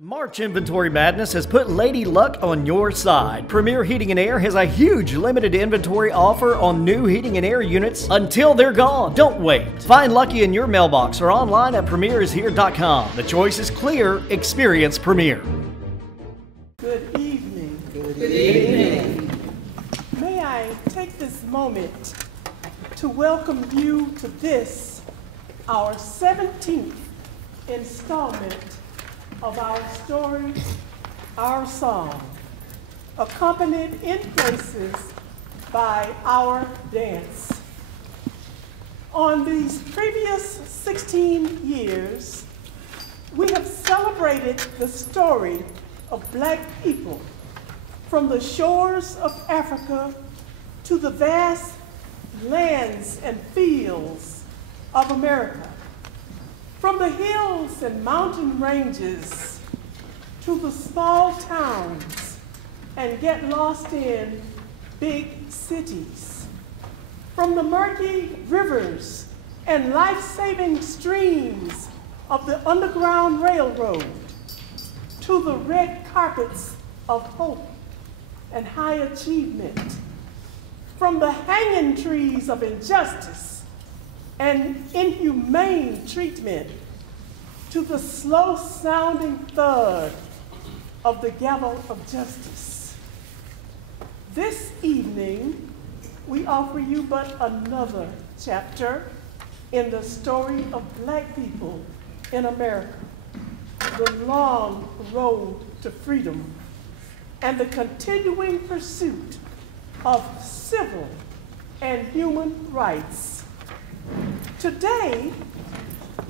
March Inventory Madness has put Lady Luck on your side. Premier Heating and Air has a huge limited inventory offer on new heating and air units until they're gone. Don't wait. Find Lucky in your mailbox or online at premierishere.com. The choice is clear. Experience Premier. Good evening. Good evening. May I take this moment to welcome you to this, our 17th installment of our story, our song, accompanied in places by our dance. On these previous 16 years, we have celebrated the story of Black people from the shores of Africa to the vast lands and fields of America. From the hills and mountain ranges to the small towns and get lost in big cities. From the murky rivers and life-saving streams of the Underground Railroad to the red carpets of hope and high achievement. From the hanging trees of injustice and inhumane treatment to the slow-sounding thud of the gavel of justice. This evening, we offer you but another chapter in the story of Black people in America, the long road to freedom and the continuing pursuit of civil and human rights. Today,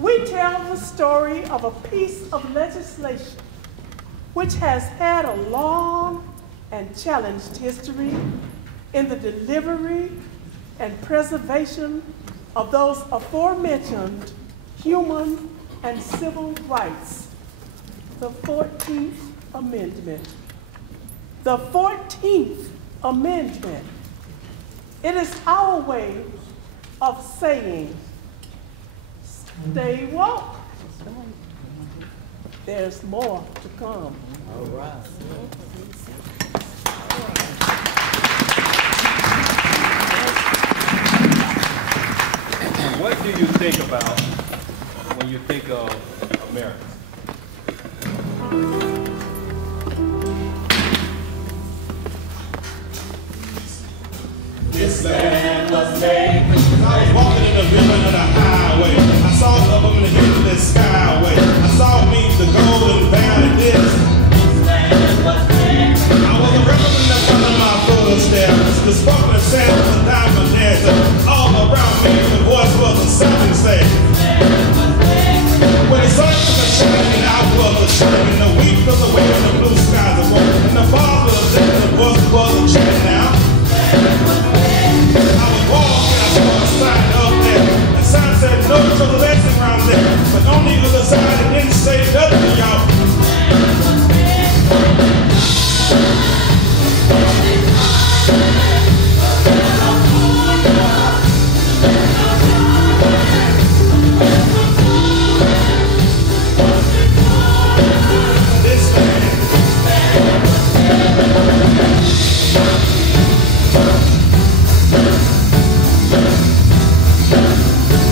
we tell the story of a piece of legislation which has had a long and challenged history in the delivery and preservation of those aforementioned human and civil rights, the 14th Amendment. The 14th Amendment. It is our way of saying, stay woke. There's more to come. All right. What do you think about when you think of America? This land was made. I was walking in the middle of the highway. I saw up in the endless skyway. I saw me the golden valley this. Land was made. I was a reverend in front of my footsteps. The sparkling sand of the diamond desert. All around me, the voice was a sounding say. When the sun was a shining, I was a shining. The wheat was away in the blue skies of war. And the bars was there, the voice was a chant now. I was walking, I saw a sign up there. The sign said no to the lesson around there. But on the other side, it didn't say nothing to y'all. This land.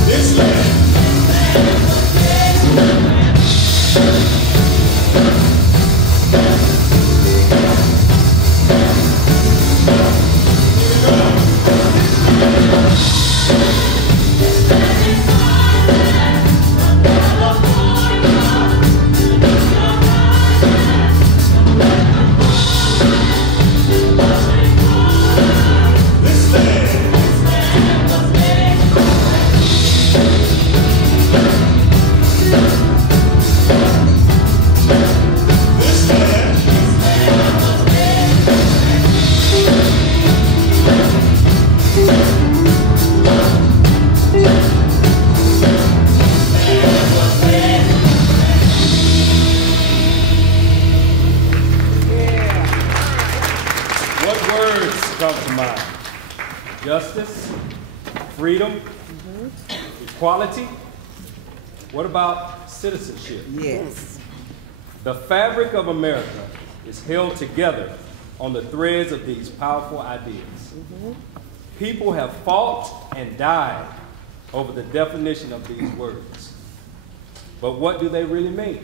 This land. Justice, freedom, equality. What about citizenship? Yes. The fabric of America is held together on the threads of these powerful ideas. People have fought and died over the definition of these words. But what do they really mean?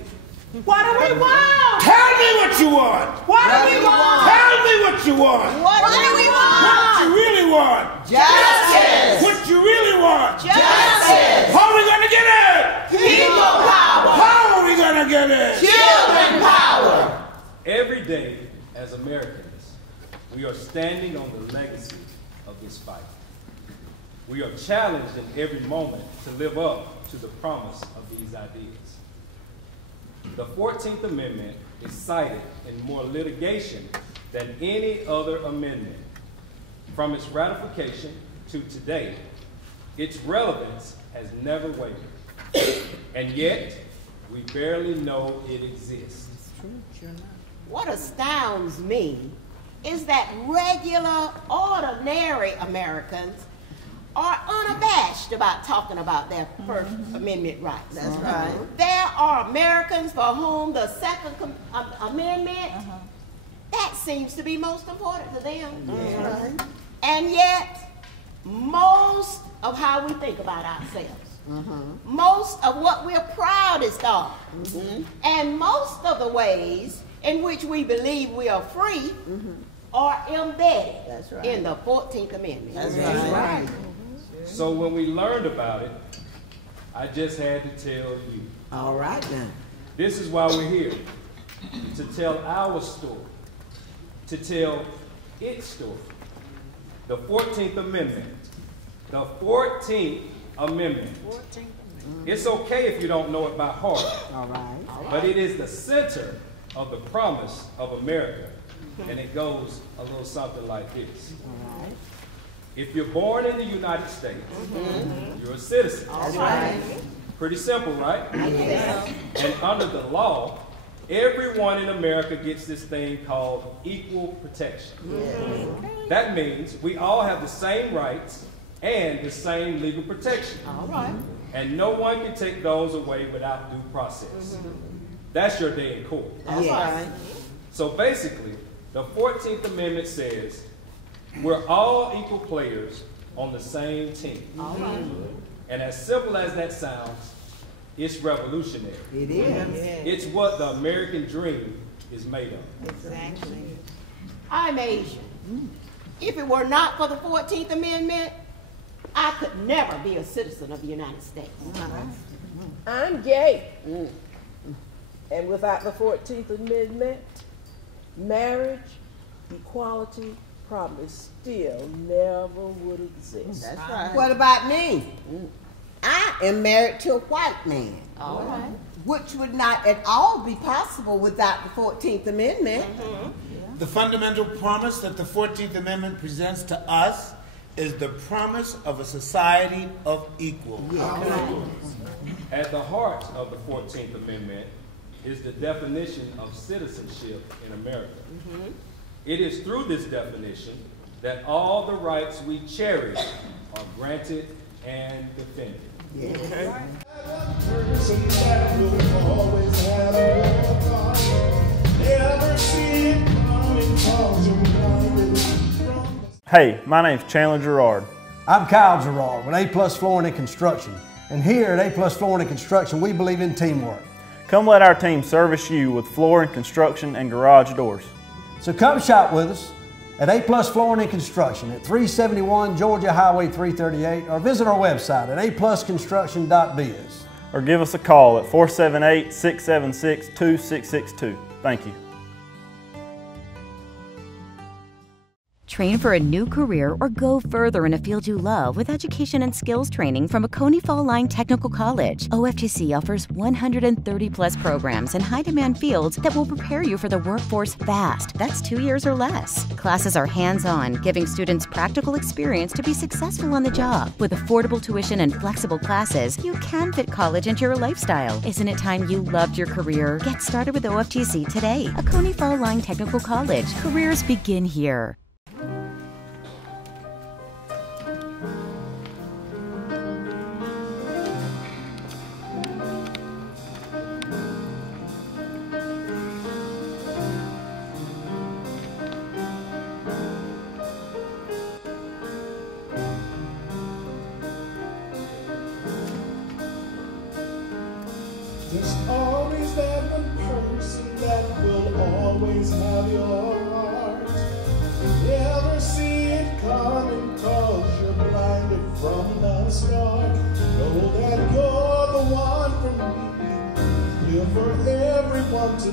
What do we want? Tell me what you want. What do we want? Tell me what you want. What do we What want? you really want. Justice. What you really want. Justice. How are we gonna get it? People power. How are we gonna get it? Children power. Every day, as Americans, we are standing on the legacy of this fight. We are challenged in every moment to live up to the promise of these ideas. The 14th Amendment is cited in more litigation than any other amendment. From its ratification to today, its relevance has never wavered. And yet, we barely know it exists. What astounds me is that regular, ordinary Americans are unabashed about talking about their First Amendment rights. That's right. There are Americans for whom the Second Amendment, that seems to be most important to them. That's right. And yet, most of how we think about ourselves, most of what we're proudest of, and most of the ways in which we believe we are free are embedded in the 14th Amendment. That's right. So when we learned about it, I just had to tell you. All right now. This is why we're here, to tell our story, to tell its story. The 14th Amendment. The 14th Amendment. It's okay if you don't know it by heart. All right. But it is the center of the promise of America. And it goes a little something like this. All right. If you're born in the United States, you're a citizen. That's right. Pretty simple, right? And under the law, everyone in America gets this thing called equal protection. That means we all have the same rights and the same legal protection. All right. And no one can take those away without due process. That's your day in court. That's right. So basically, the 14th Amendment says we're all equal players on the same team. All right. And as simple as that sounds, it's revolutionary. It is. It's what the American dream is made of. Exactly. I'm Asian. If it were not for the 14th Amendment, I could never be a citizen of the United States. I'm gay. And without the 14th Amendment, marriage, equality, probably still never would exist. That's right. What about me? I am married to a white man, All right. which would not at all be possible without the 14th Amendment. The fundamental promise that the 14th Amendment presents to us is the promise of a society of equals. At the heart of the 14th Amendment is the definition of citizenship in America. It is through this definition that all the rights we cherish are granted and defended. Hey, my name's Chandler Gerard. I'm Kyle Gerard with A+ Flooring and Construction. And here at A+ Flooring and Construction, we believe in teamwork. Come let our team service you with flooring, construction, and garage doors. So come shop with us at A+ Flooring and Construction at 371 Georgia Highway 338 or visit our website at aplusconstruction.biz. Or give us a call at 478-676-2662. Thank you. Train for a new career or go further in a field you love with education and skills training from Oconee Fall Line Technical College. OFTC offers 130-plus programs in high-demand fields that will prepare you for the workforce fast. That's 2 years or less. Classes are hands-on, giving students practical experience to be successful on the job. With affordable tuition and flexible classes, you can fit college into your lifestyle. Isn't it time you loved your career? Get started with OFTC today. Oconee Fall Line Technical College. Careers begin here.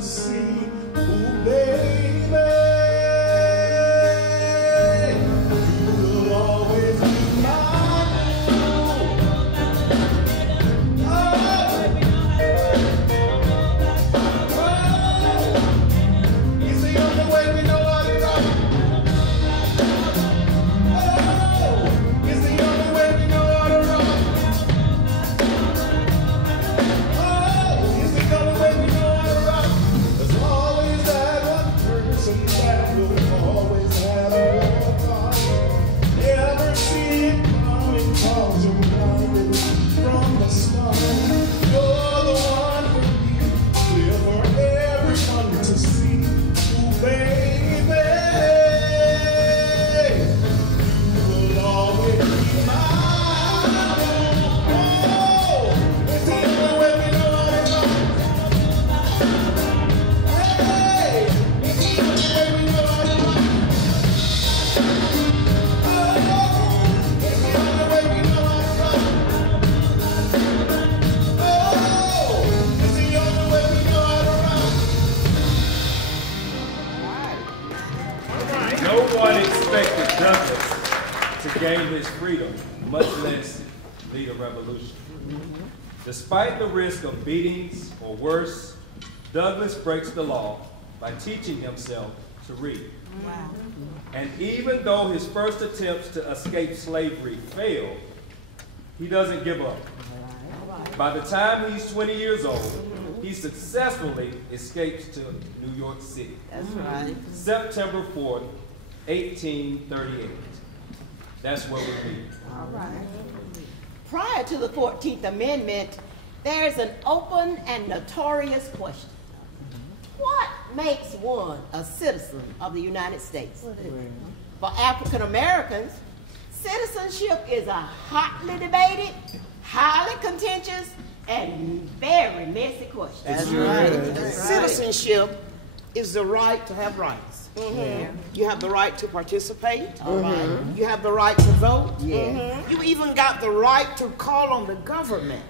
see. Ooh, baby, you will always be mine. It's the only way we know how to rock. It's the only way we know how to rock. It's the only way we know how to rock. There's always that one person that will always have your part. Never see it coming 'cause you're guided from the start. You're the one for me, clear for everyone to see. Ooh, baby, you will always be mine. Oh, it's the only way we know how to rock. Hey, it's the only way we know how to rock. Oh, it's the only way we know how to rock. Oh, it's the only way we know how to rock. No one expected Douglas to gain his freedom, much less lead a revolution. Despite the risk of beatings or worse, Douglas breaks the law by teaching himself to read. And even though his first attempts to escape slavery failed, he doesn't give up. By the time he's 20 years old, he successfully escapes to New York City. That's right. September 4th, 1838. That's where we meet. All right. Prior to the 14th Amendment, there's an open and notorious question. What makes one a citizen of the United States? For African Americans, citizenship is a hotly debated, highly contentious, and very messy question. That's right. Citizenship is the right to have rights. You have the right to participate. You have the right to vote. You even got the right to call on the government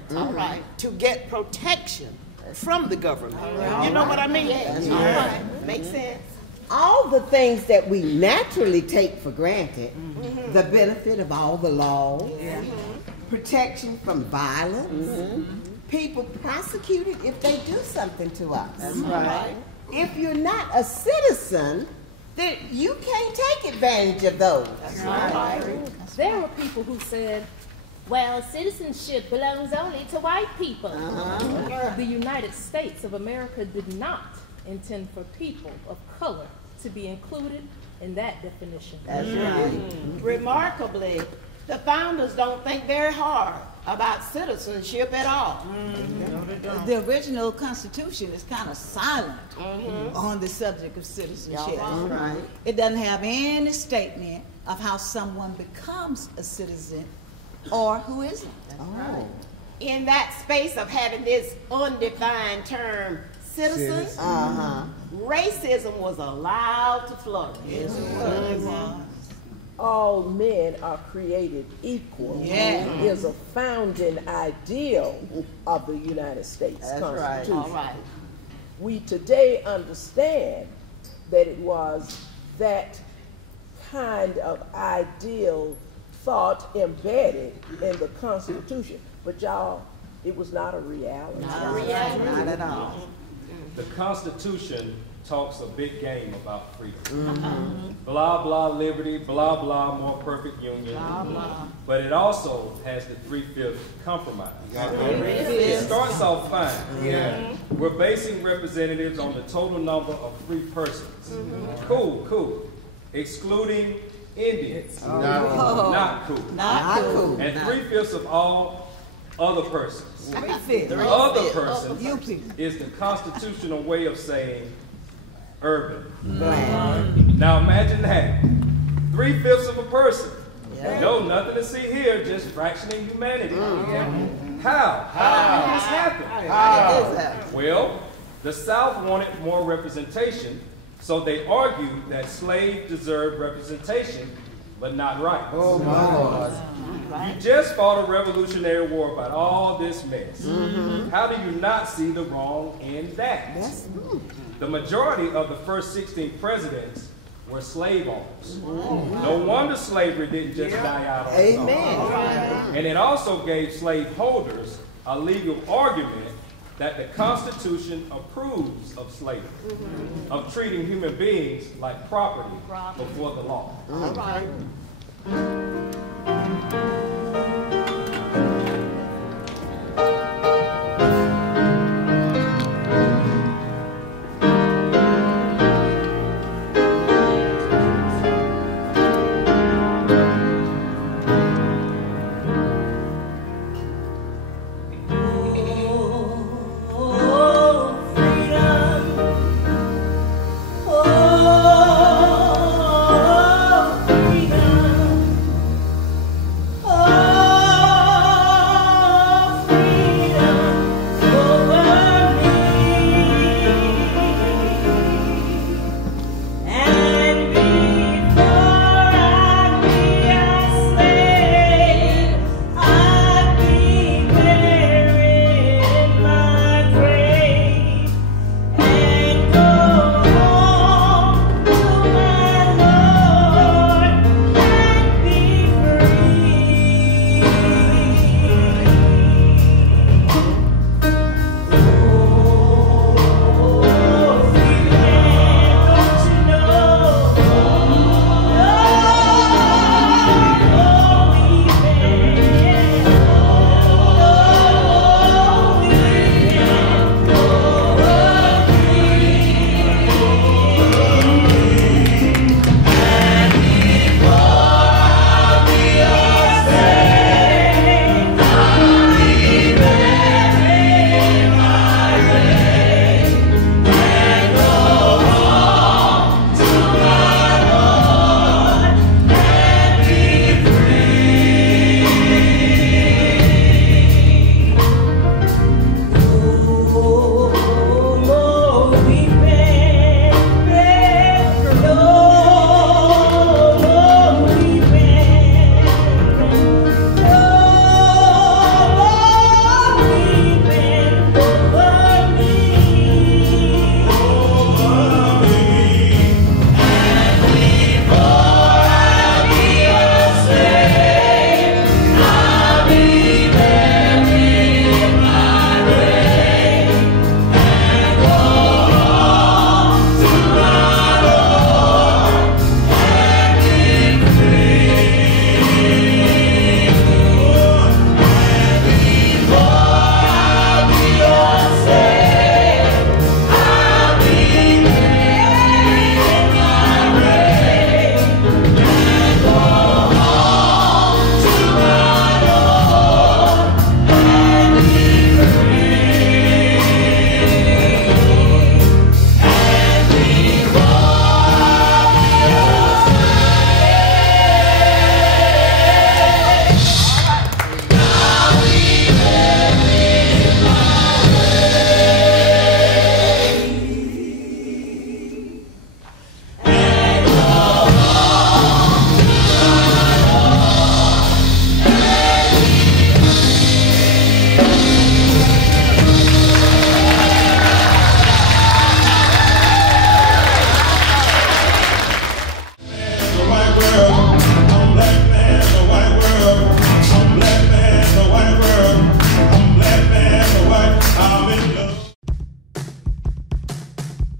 to get protection from the government. You know what I mean? Makes sense. All the things that we naturally take for granted, the benefit of all the laws, protection from violence, people prosecuted if they do something to us. That's right. If you're not a citizen, then you can't take advantage of those. That's right. There were people who said, well, citizenship belongs only to white people. The United States of America did not intend for people of color to be included in that definition. That's right. Remarkably, the founders don't think very hard about citizenship at all. The original Constitution is kind of silent on the subject of citizenship. It doesn't have any statement of how someone becomes a citizen or who isn't. In that space of having this undefined term, citizen, racism was allowed to flourish. All men are created equal. Is a founding ideal of the United States Constitution. All right. We today understand that it was that kind of ideal thought embedded in the Constitution. But y'all, it was not a reality. Not at all. The Constitution talks a big game about freedom. Blah, blah, liberty, blah, blah, more perfect union. But it also has the 3/5 compromise. It starts off fine. We're basing representatives on the total number of free persons. Cool. Excluding Indians. Not cool. And 3/5 of all other persons. 3/5. The other person is the constitutional way of saying urban. Now imagine that. 3/5 of a person. No, nothing to see here, just fractioning humanity. How did this happen? Well, the South wanted more representation, so they argued that slaves deserved representation, but not rights. Oh my Lord. You just fought a revolutionary war about all this mess. How do you not see the wrong in that? The majority of the first 16 presidents were slave owners. No wonder slavery didn't just die out on its own. Amen. And it also gave slaveholders a legal argument that the Constitution approves of slavery, of treating human beings like property before the law. All right.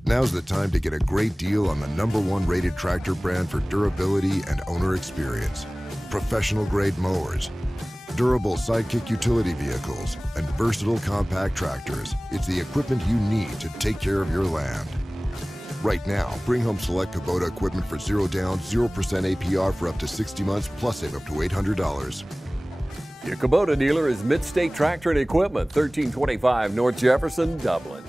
Now's the time to get a great deal on the #1 rated tractor brand for durability and owner experience. Professional grade mowers, durable sidekick utility vehicles, and versatile compact tractors. It's the equipment you need to take care of your land. Right now, bring home select Kubota equipment for 0 down, 0% APR for up to 60 months, plus save up to $800. Your Kubota dealer is Mid-State Tractor and Equipment, 1325 North Jefferson, Dublin.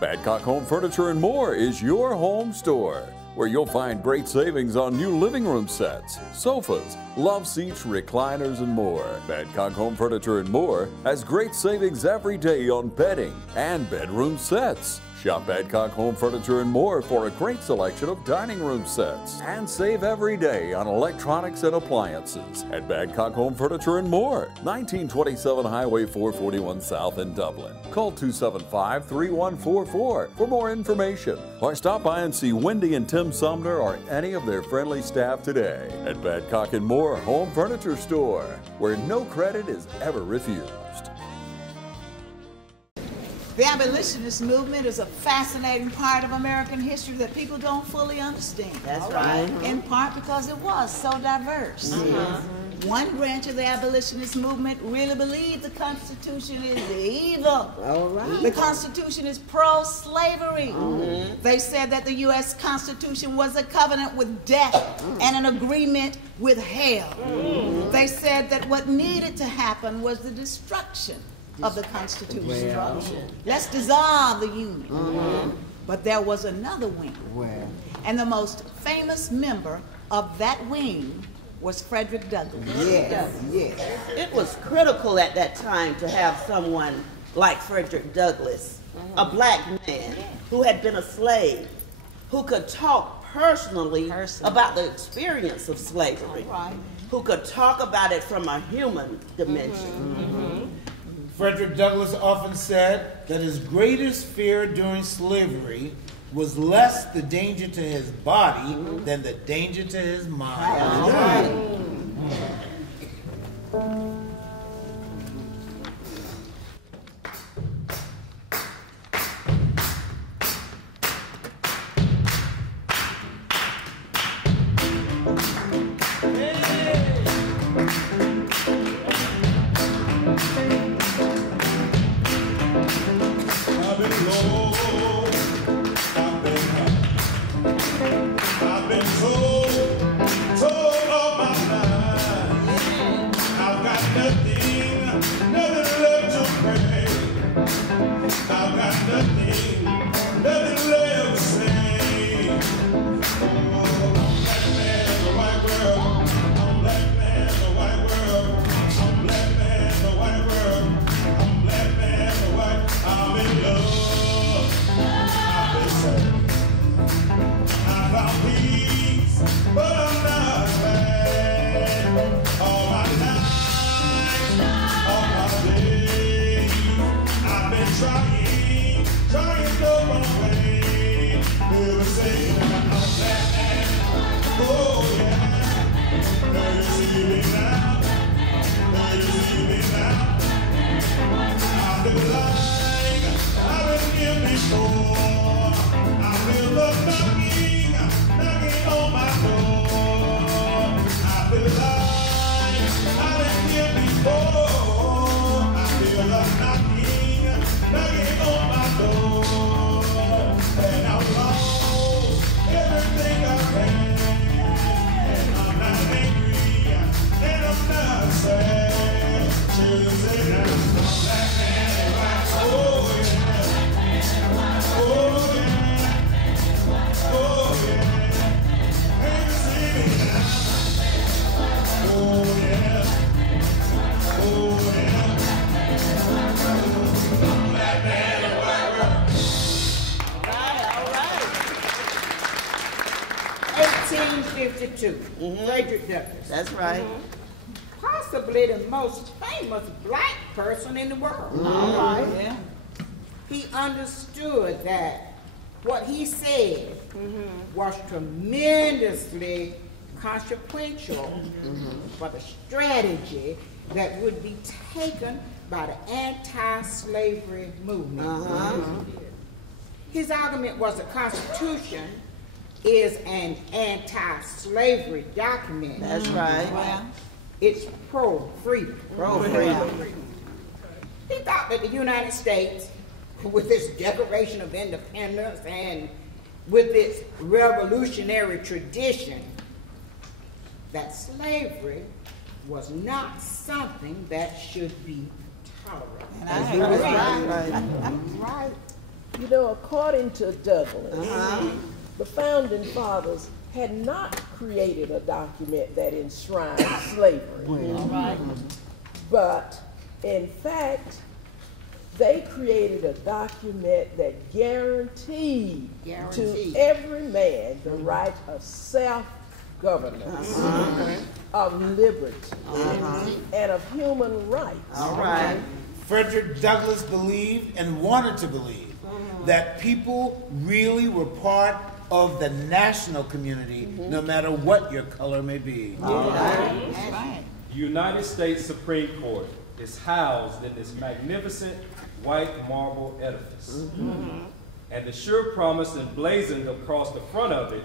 Badcock Home Furniture and More is your home store, where you'll find great savings on new living room sets, sofas, love seats, recliners, and more. Badcock Home Furniture and More has great savings every day on bedding and bedroom sets. Shop Badcock Home Furniture and More for a great selection of dining room sets. And save every day on electronics and appliances at Badcock Home Furniture and More, 1927 Highway 441 South in Dublin. Call 275-3144 for more information, or stop by and see Wendy and Tim Sumner or any of their friendly staff today at Badcock and More Home Furniture Store, where no credit is ever refused. The abolitionist movement is a fascinating part of American history that people don't fully understand. That's right. In part because it was so diverse. One branch of the abolitionist movement really believed the Constitution is evil. All right. The Constitution is pro-slavery. They said that the U.S. Constitution was a covenant with death and an agreement with hell. They said that what needed to happen was the destruction of the Constitution. Let's dissolve the Union. But there was another wing. And the most famous member of that wing was Frederick Douglass. Yes, yes. It was critical at that time to have someone like Frederick Douglass, a black man who had been a slave, who could talk personally about the experience of slavery, who could talk about it from a human dimension. Frederick Douglass often said that his greatest fear during slavery was less the danger to his body than the danger to his mind. Frederick Douglass. That's right. Possibly the most famous black person in the world. Yeah. He understood that what he said was tremendously consequential for the strategy that would be taken by the anti-slavery movement. His argument was the Constitution is an anti-slavery document. That's right. It's pro-freedom. He thought that the United States, with its Declaration of Independence and with its revolutionary tradition, that slavery was not something that should be tolerated. Right. You know, according to Douglass, the founding fathers had not created a document that enshrined slavery. But, in fact, they created a document that guaranteed to every man the right of self-governance, of liberty, and of human rights. All right. Frederick Douglass believed and wanted to believe that people really were part of the national community, no matter what your color may be. That's right. The United States Supreme Court is housed in this magnificent white marble edifice. And the sure promise emblazoned across the front of it,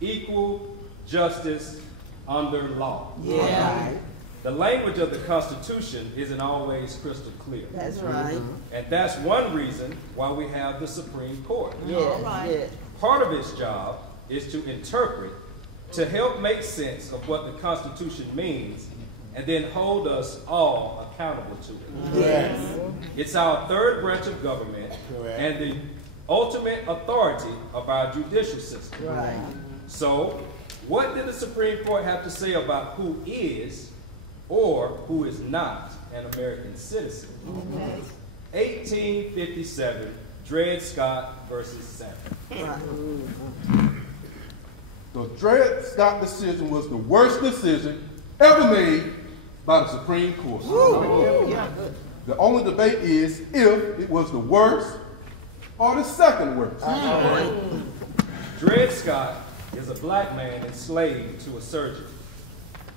equal justice under law. The language of the Constitution isn't always crystal clear. That's right. And that's one reason why we have the Supreme Court. Yes. Part of its job is to interpret, to help make sense of what the Constitution means, and then hold us all accountable to it. Yes. It's our third branch of government and the ultimate authority of our judicial system. Right. So, what did the Supreme Court have to say about who is or who is not an American citizen? 1857, Dred Scott versus Sanford. The Dred Scott decision was the worst decision ever made by the Supreme Court. The only debate is if it was the worst or the second worst. Dred Scott is a black man enslaved to a surgeon.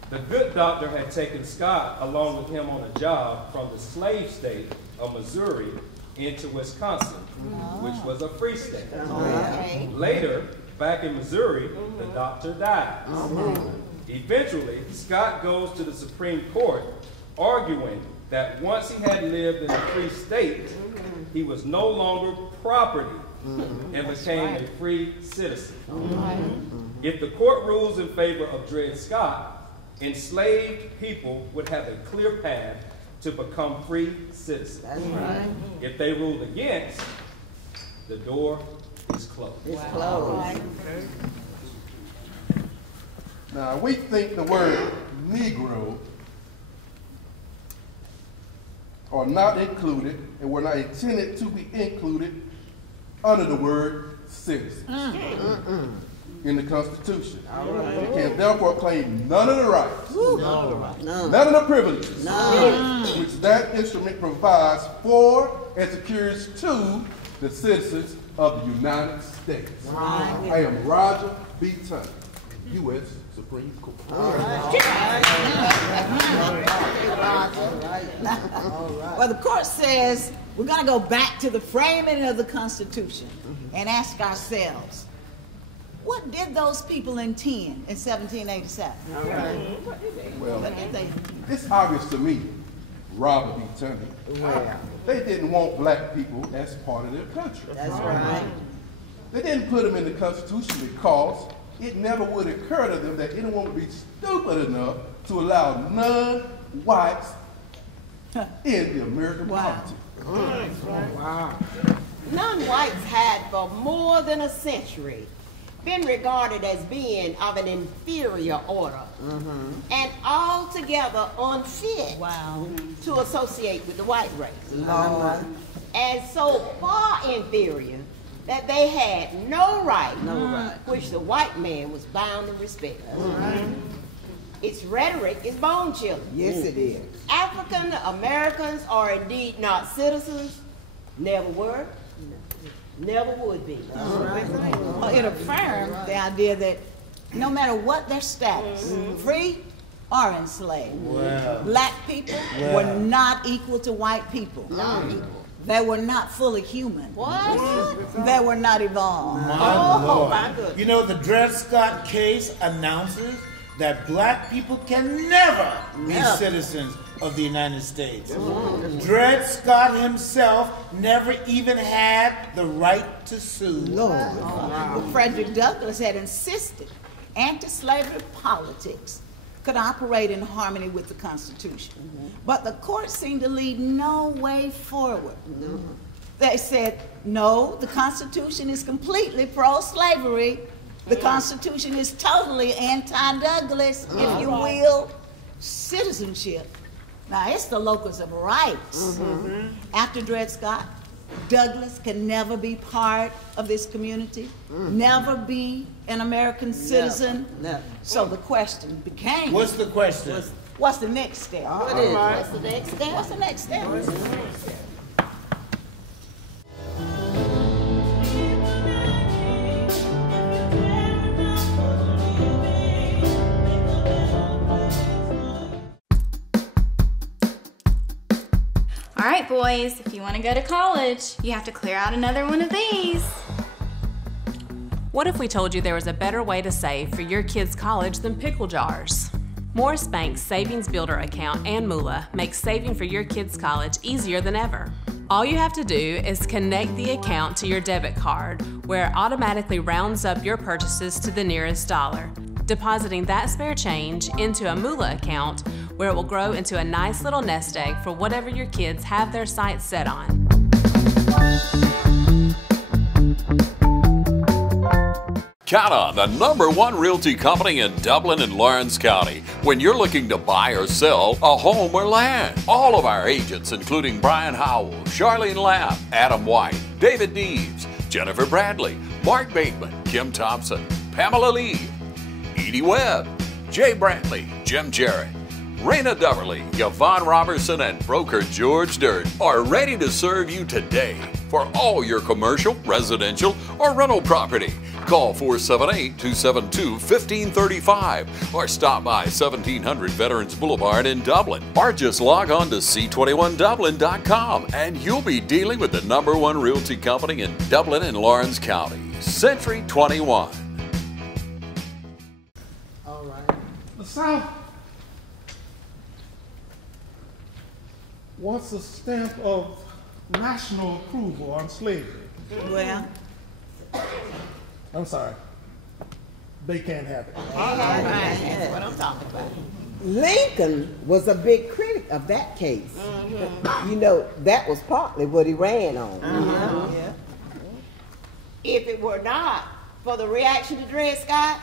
The good doctor had taken Scott along with him on a job from the slave state of Missouri into Wisconsin, which was a free state. Later, back in Missouri, the doctor died. Eventually, Scott goes to the Supreme Court arguing that once he had lived in a free state, he was no longer property and became a free citizen. If the court rules in favor of Dred Scott, enslaved people would have a clear path to become free citizens. That's right. If they ruled against, the door is closed. It's closed. Now, we think the word Negro are not included and were not intended to be included under the word citizen in the Constitution. They can therefore claim none of the rights, none of the privileges, which that instrument provides for and secures to the citizens of the United States. I am Roger B. Tunney, U.S. Supreme Court. Well, the court says we're going to go back to the framing of the Constitution and ask ourselves, what did those people intend in 1787? Well, it's obvious to me, Robert B. Tunney, they didn't want black people as part of their country. That's right. They didn't put them in the Constitution because it never would occur to them that anyone would be stupid enough to allow non-whites in the American polity. Non-whites had for more than a century been regarded as being of an inferior order and altogether unfit to associate with the white race. And so far inferior that they had no right, which the white man was bound to respect. Its rhetoric is bone chilling. Yes, it is. African Americans are indeed not citizens, never were, never would be. Well, it affirmed the idea that no matter what their status, free or enslaved, black people were not equal to white people. They were not fully human. What? They were not evolved. My Lord. You know, the Dred Scott case announces that black people can never be citizens of the United States. Dred Scott himself never even had the right to sue. Well, Frederick Douglass had insisted anti-slavery politics could operate in harmony with the Constitution. But the court seemed to lead no way forward. They said, no, the Constitution is completely pro-slavery. The Constitution is totally anti-Douglass, if you will. Citizenship Now, it's the locus of rights. After Dred Scott, Douglas can never be part of this community, never be an American citizen. Never. So the question became, What's the question? what's the next step? What's the next step? What's the next step? All right, boys, if you want to go to college, you have to clear out another one of these. What if we told you there was a better way to save for your kids' college than pickle jars? Morris Bank's Savings Builder account and moolah makes saving for your kids' college easier than ever. All you have to do is connect the account to your debit card, where it automatically rounds up your purchases to the nearest dollar, depositing that spare change into a moolah account where it will grow into a nice little nest egg for whatever your kids have their sights set on. Count on the #1 realty company in Dublin and Lawrence County when you're looking to buy or sell a home or land. All of our agents, including Brian Howell, Charlene Lamb, Adam White, David Deves, Jennifer Bradley, Mark Bateman, Kim Thompson, Pamela Lee, Edie Webb, Jay Brantley, Jim Jarrett, Raina Duverly, Yvonne Robertson, and broker George Dirt are ready to serve you today for all your commercial, residential, or rental property. Call 478-272-1535 or stop by 1700 Veterans Boulevard in Dublin, or just log on to c21dublin.com and you'll be dealing with the #1 realty company in Dublin and Lawrence County, Century 21. All right. The South wants a stamp of national approval on slavery. Well, I'm sorry. They can't have it. All right, that's what I'm talking about. Lincoln was a big critic of that case. You know, that was partly what he ran on. Yeah. If it were not for the reaction to Dred Scott,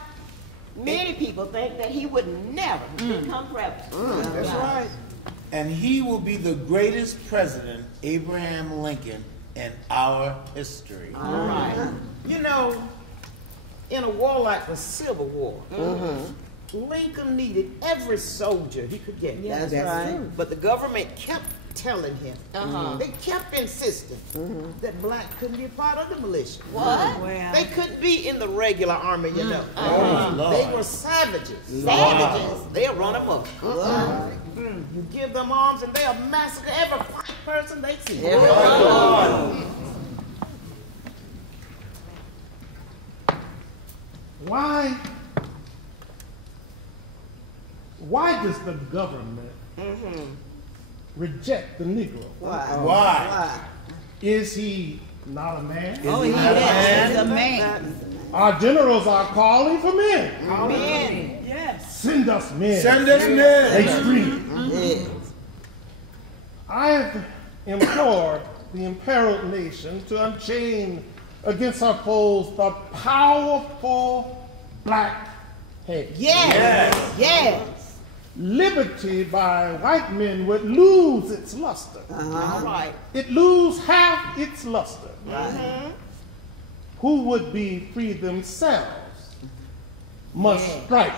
many people think that he would never become president. That's right. And he will be the greatest president, Abraham Lincoln, in our history. All right. You know, in a war like the Civil War, Lincoln needed every soldier he could get. That's right. True. But the government kept telling him, they kept insisting that black couldn't be a part of the militia. What? Well. They couldn't be in the regular army, you know. Lord. They were savages. Savages? They'll run amok. You give them arms and they'll massacre every white person they see. Why does the government reject the Negro? Why? Is he not a man? Oh, he is. He's a man. Our generals are calling for men. Men. Yes. Send us men. Send us men. They scream. I have implored the imperiled nation to unchain against our foes the powerful black head. Yes. Yes. Liberty by white men would lose its luster. All right. It lose half its luster. Who would be free themselves must strike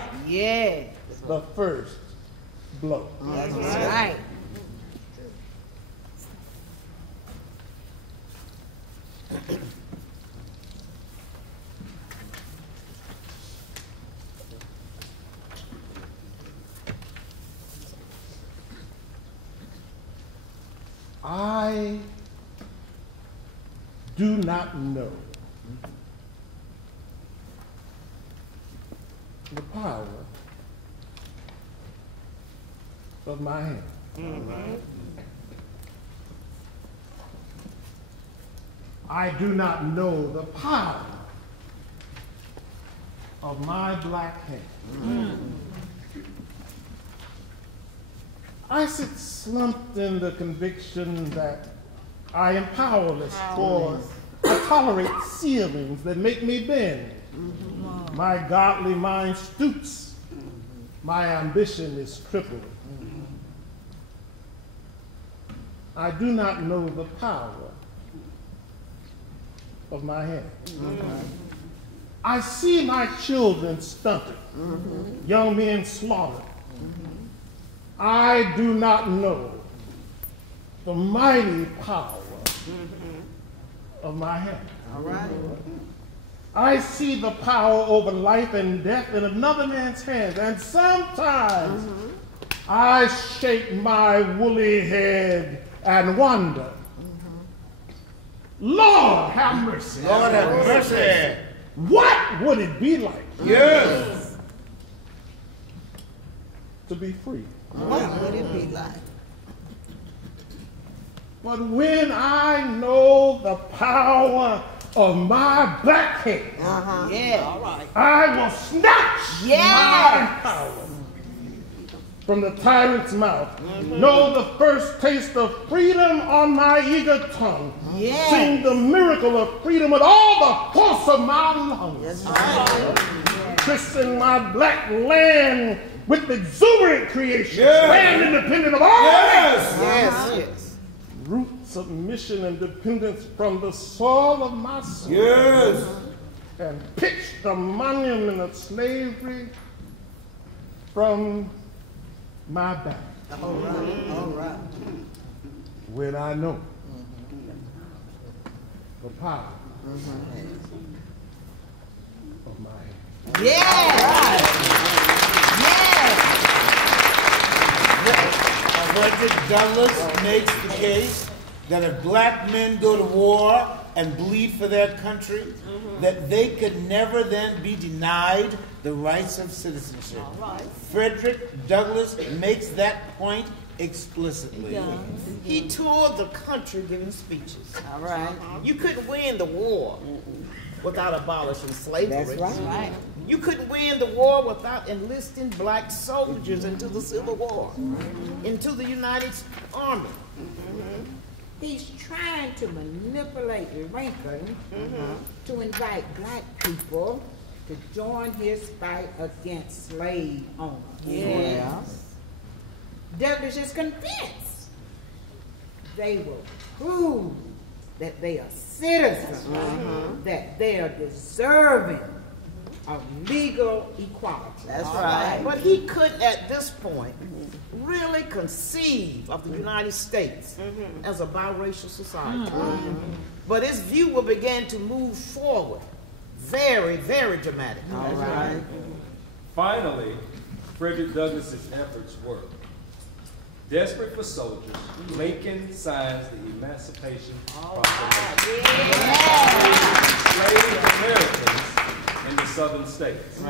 the first blow. That's right. I do not know the power of my hand. I do not know the power of my black hand. I sit slumped in the conviction that I am powerless, for I tolerate ceilings that make me bend. My godly mind stoops. My ambition is crippled. I do not know the power of my hand. I see my children stunted, young men slaughtered. I do not know the mighty power of my hand. All right. I see the power over life and death in another man's hands, and sometimes I shake my woolly head and wonder, Lord have mercy. Lord have mercy. What would it be like Yes. to be free? What would it be like? But when I know the power of my black hand, Yeah. All right. I will snatch my power from the tyrant's mouth. Know the first taste of freedom on my eager tongue. Yes. Sing the miracle of freedom with all the force of my lungs. Christen my black land with exuberant creation. Yes. Land independent of all Yes. Yes, yes. root submission and dependence from the soil of my soul. Yes. And pitch the monument of slavery from my back. All right. All right. When I know the power of my hand. Yeah. Frederick Douglass makes the case that if black men go to war and bleed for their country, that they could never then be denied the rights of citizenship. Frederick Douglass makes that point explicitly. He toured the country giving speeches. All right. You couldn't win the war without abolishing slavery. That's right. You couldn't win the war without enlisting black soldiers into the Civil War, into the United Army. He's trying to manipulate Lincoln to invite black people to join his fight against slave owners. Yes. Douglas is convinced they will prove that they are citizens, that they are deserving of legal equality. That's right. But he couldn't at this point really conceive of the United States as a biracial society. But his view will begin to move forward very, very dramatically. All right. Finally, Frederick Douglass's efforts worked. Desperate for soldiers, Lincoln signs the Emancipation Proclamation. Enslaved Americans in the southern states.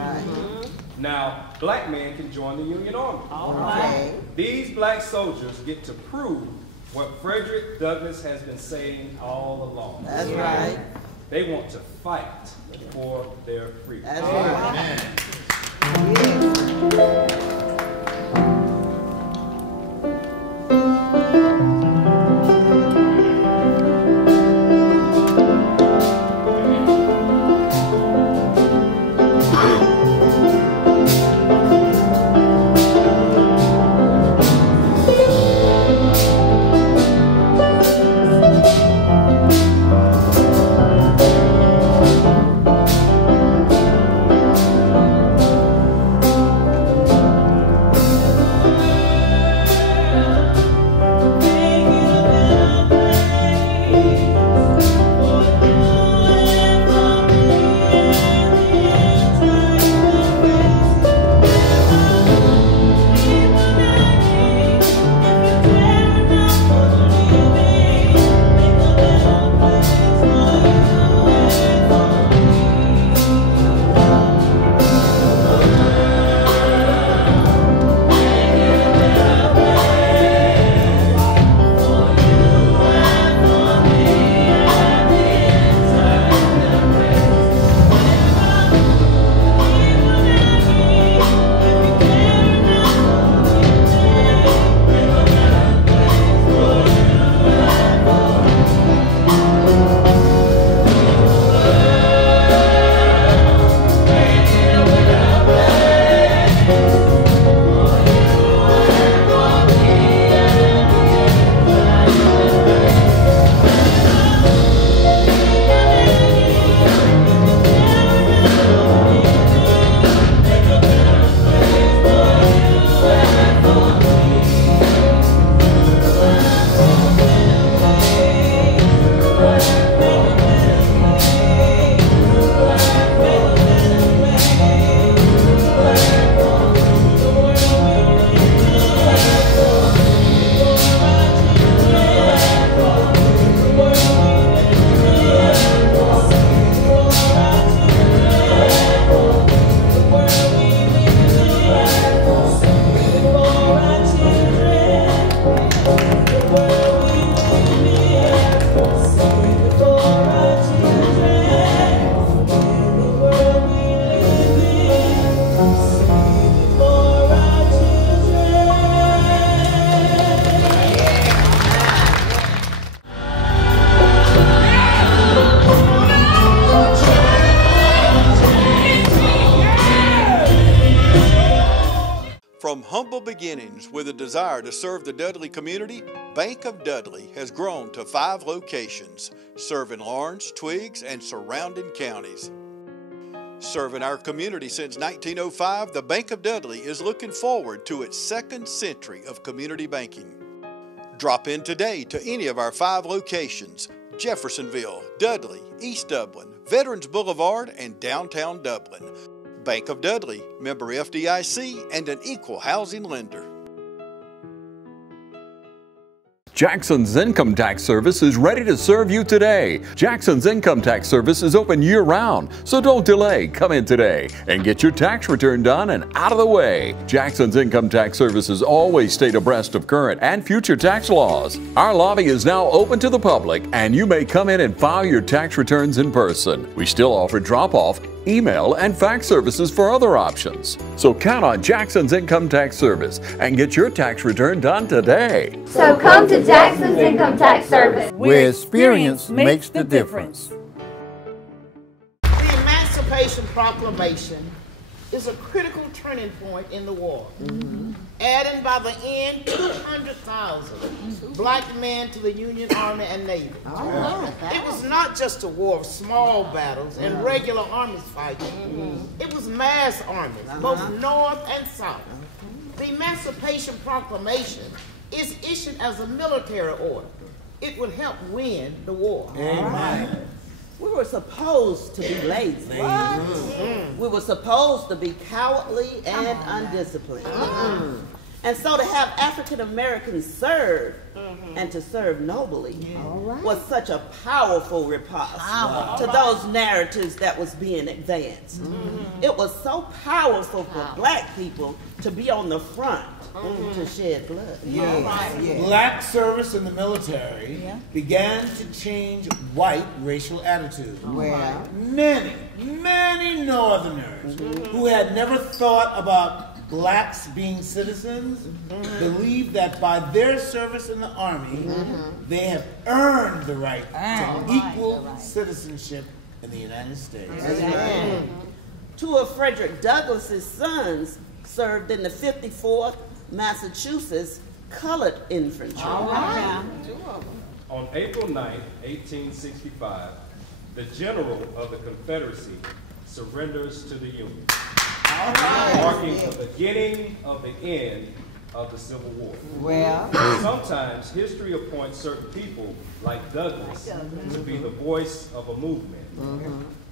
Now, black men can join the Union Army. These black soldiers get to prove what Frederick Douglass has been saying all along. That's right. They want to fight for their freedom. That's right. From humble beginnings with a desire to serve the Dudley community, Bank of Dudley has grown to 5 locations, serving Lawrence, Twiggs, and surrounding counties. Serving our community since 1905, the Bank of Dudley is looking forward to its 2nd century of community banking. Drop in today to any of our 5 locations: Jeffersonville, Dudley, East Dublin, Veterans Boulevard, and downtown Dublin. Bank of Dudley, member FDIC, and an equal housing lender. Jackson's Income Tax Service is ready to serve you today. Jackson's Income Tax Service is open year-round, so don't delay. Come in today and get your tax return done and out of the way. Jackson's Income Tax Services always stay abreast of current and future tax laws. Our lobby is now open to the public, and you may come in and file your tax returns in person. We still offer drop-off, email, and fax services for other options. So count on Jackson's Income Tax Service and get your tax return done today. So come to Jackson's Income Tax Service, where experience makes the difference. The Emancipation Proclamation is a critical turning point in the war, adding by the end 200,000 black men to the Union Army and Navy. It was not just a war of small battles and regular armies fighting. It was mass armies, both North and South. The Emancipation Proclamation is issued as a military order. It would help win the war. Amen. We were supposed to be lazy. We were supposed to be cowardly and undisciplined. And so to have African Americans serve and to serve nobly was such a powerful riposte to those narratives that was being advanced. It was so powerful for black people to be on the front to shed blood. Black service in the military began to change white racial attitudes. Many Northerners who had never thought about blacks being citizens believe that by their service in the Army, they have earned the right to equal citizenship in the United States. Two of Frederick Douglass's sons served in the 54th Massachusetts Colored Infantry. On April 9, 1865, the general of the Confederacy surrenders to the Union, marking the beginning of the end of the Civil War. Sometimes history appoints certain people, like Douglas, to be the voice of a movement.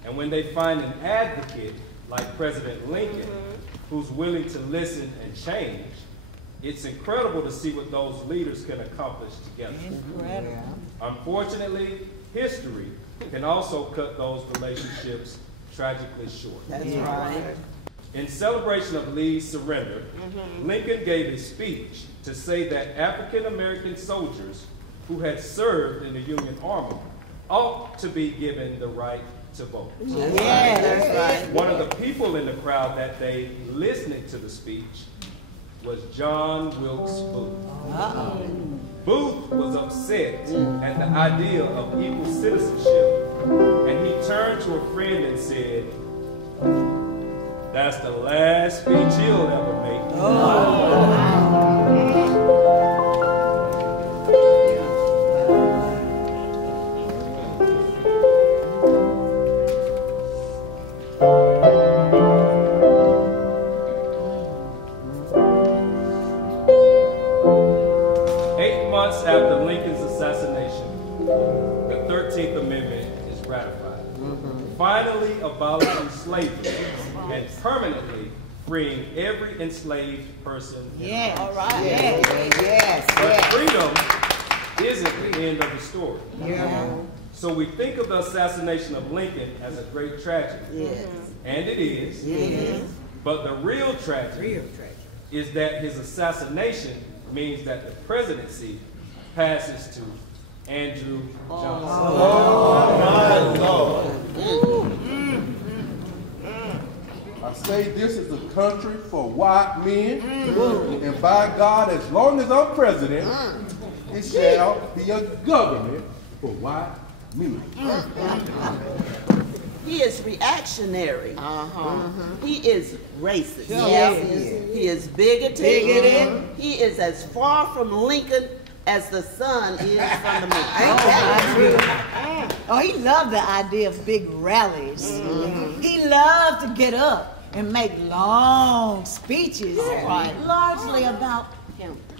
And when they find an advocate, like President Lincoln, who's willing to listen and change, it's incredible to see what those leaders can accomplish together. Unfortunately, history can also cut those relationships tragically short. In celebration of Lee's surrender, Lincoln gave a speech to say that African American soldiers who had served in the Union Army ought to be given the right to vote. One of the people in the crowd that day listening to the speech was John Wilkes Booth. Booth was upset at the idea of equal citizenship, and he turned to a friend and said, "That's the last speech he'll ever make." 8 months after Lincoln's assassination, the 13th Amendment is ratified, finally abolishing slavery and permanently freeing every enslaved person. But freedom isn't the end of the story. So we think of the assassination of Lincoln as a great tragedy. And it is. But the real tragedy is that his assassination means that the presidency passes to Andrew Johnson. I say this is a country for white men, and by God, as long as I'm president, it shall be a government for white men. He is reactionary. He is racist. He is bigoted. He is as far from Lincoln as the sun is from the moon. Oh, he loved the idea of big rallies. He loved to get up and make long speeches, largely about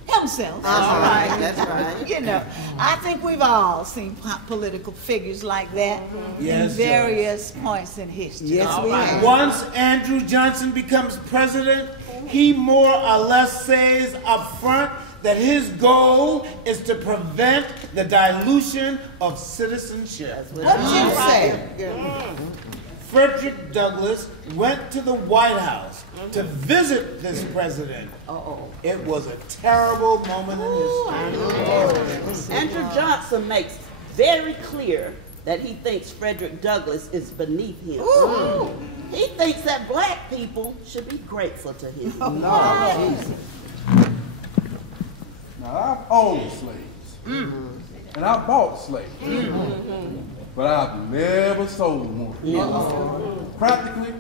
himself. That's right. You know, I think we've all seen political figures like that Yes, in various points in history. Yes, we have. Once Andrew Johnson becomes president, he more or less says up front that his goal is to prevent the dilution of citizenship. What you say? Frederick Douglass went to the White House to visit this president. It was a terrible moment in history. Andrew Johnson makes very clear that he thinks Frederick Douglass is beneath him. He thinks that black people should be grateful to him. Now, I've owned slaves, and I bought slaves, but I've never sold one. Practically,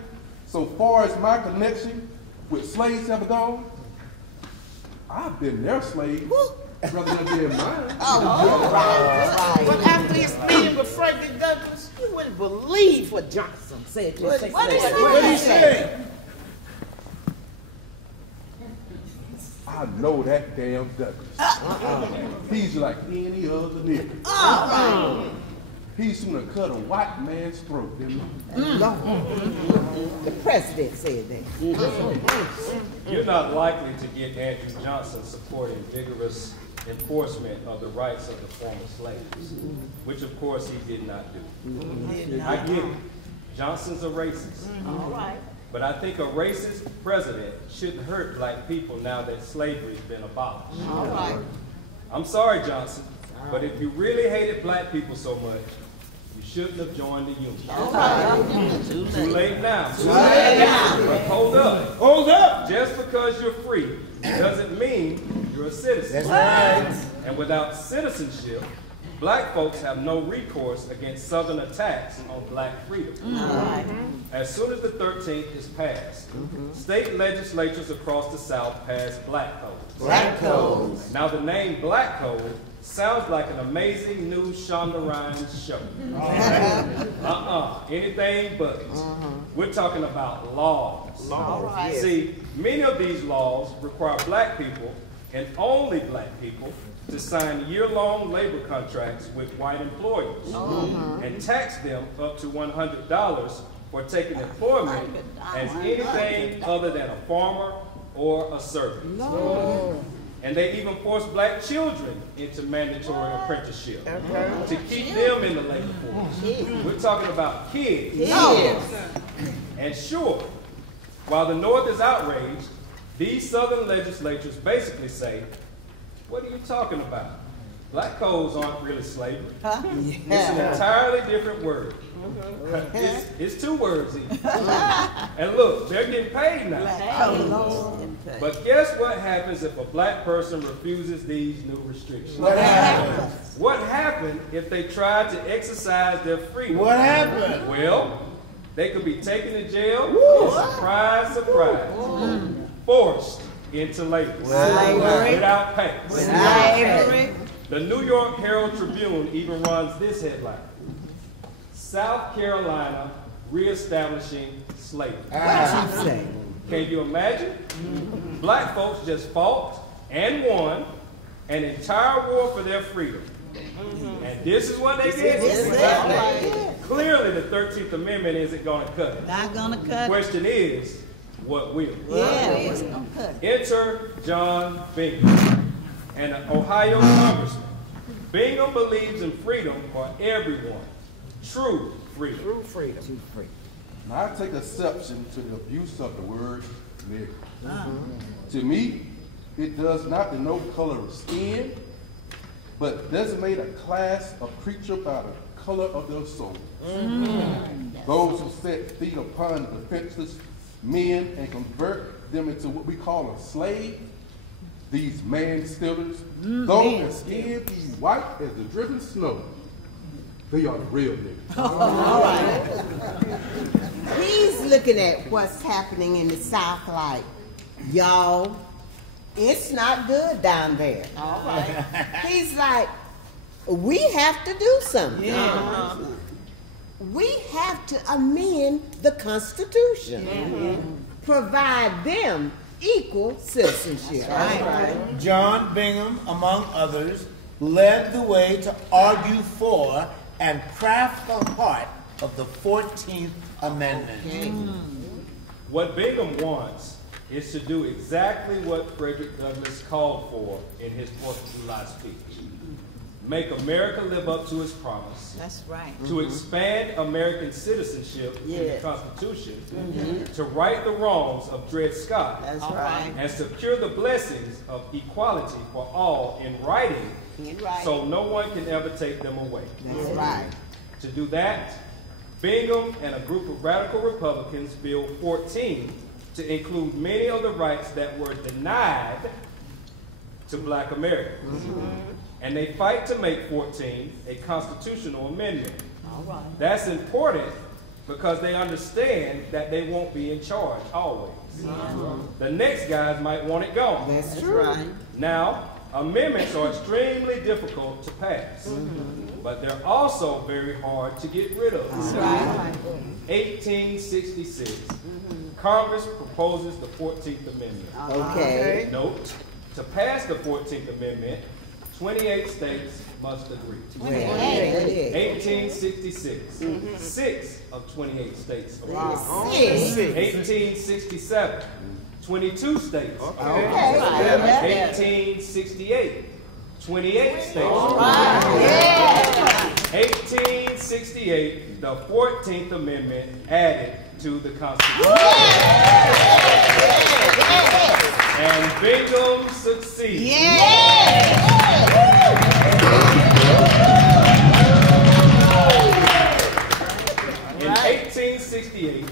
so far as my connection with slaves have gone, I've been their slave rather than being mine. But after his meeting with Frederick Douglass, you wouldn't believe what Johnson said. What did he say? I know that damn Douglas. He's like any other nigga. He's gonna cut a white man's throat, didn't he? The president said that. You're not likely to get Andrew Johnson supporting vigorous enforcement of the rights of the former slaves, which of course he did not do. I get it. Johnson's a racist. But I think a racist president shouldn't hurt black people now that slavery's been abolished. I'm sorry, Johnson, but if you really hated black people so much, you shouldn't have joined the union. Too late now. But hold up. Hold up. Just because you're free doesn't mean you're a citizen. That's right. And without citizenship, black folks have no recourse against Southern attacks on black freedom. As soon as the 13th is passed, state legislatures across the South pass black codes. Black codes. Now the name Black Code sounds like an amazing new Shonda Rhimes show. Anything but. We're talking about laws. See, many of these laws require black people, and only black people, to sign year-long labor contracts with white employers and tax them up to $100 for taking employment as anything other than a farmer or a servant. And they even force black children into mandatory apprenticeship to keep them in the labor force. We're talking about kids. And sure, while the North is outraged, these Southern legislatures basically say, what are you talking about? Black codes aren't really slavery. It's an entirely different word. It's two words even. And look, they're getting paid now. But guess what happens if a black person refuses these new restrictions? What happens? What happened if they tried to exercise their freedom? What happened? Well, they could be taken to jail and surprise, forced into labor without pay. The New York Herald Tribune even runs this headline: South Carolina reestablishing slavery. What you say? Can you imagine? Black folks just fought and won an entire war for their freedom. And this is what they did. Clearly the 13th Amendment isn't going to cut it. Not gonna cut The question is, what will? it's gonna cut it. Enter John Bingham, an Ohio congressman. Bingham believes in freedom for everyone. True freedom. True freedom. Now, I take exception to the abuse of the word nigger. To me, it does not denote color of skin, but designate a class of creature by the color of their soul. Those who set feet upon defenseless men and convert them into what we call a slave, these man stealers, those that skin be white as the driven snow. They are the real niggas. All right. He's looking at what's happening in the South like, y'all, it's not good down there. All right. He's like, we have to do something. Yeah. We have to amend the Constitution. Provide them equal citizenship. Right. John Bingham, among others, led the way to argue for and craft the heart of the 14th Amendment. What Bingham wants is to do exactly what Frederick Douglass called for in his 4th of July speech. Make America live up to its promise. That's right. To expand American citizenship in the Constitution. To right the wrongs of Dred Scott. That's right. And secure the blessings of equality for all in writing, so no one can ever take them away. That's right. To do that, Bingham and a group of radical Republicans Bill 14 to include many of the rights that were denied to Black Americans. And they fight to make 14 a constitutional amendment. All right. That's important because they understand that they won't be in charge always. The next guys might want it gone. That's true. Now, amendments are extremely difficult to pass, but they're also very hard to get rid of. 1866, Congress proposes the 14th Amendment. Okay. Note, to pass the 14th Amendment, 28 states must agree. 1866, 6 of 28 states agreed. 1867, 22 states. 1868, 28 states. 1868, the 14th Amendment added to the Constitution. And Bingham succeeds. In 1868,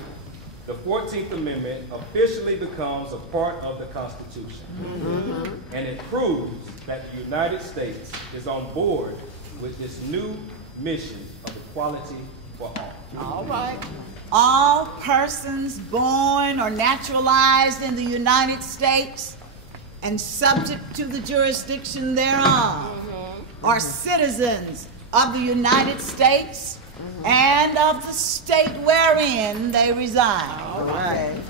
the 14th Amendment officially becomes a part of the Constitution. And it proves that the United States is on board with this new mission of equality for all. All right. All persons born or naturalized in the United States and subject to the jurisdiction thereof are citizens of the United States and of the state wherein they reside. All right.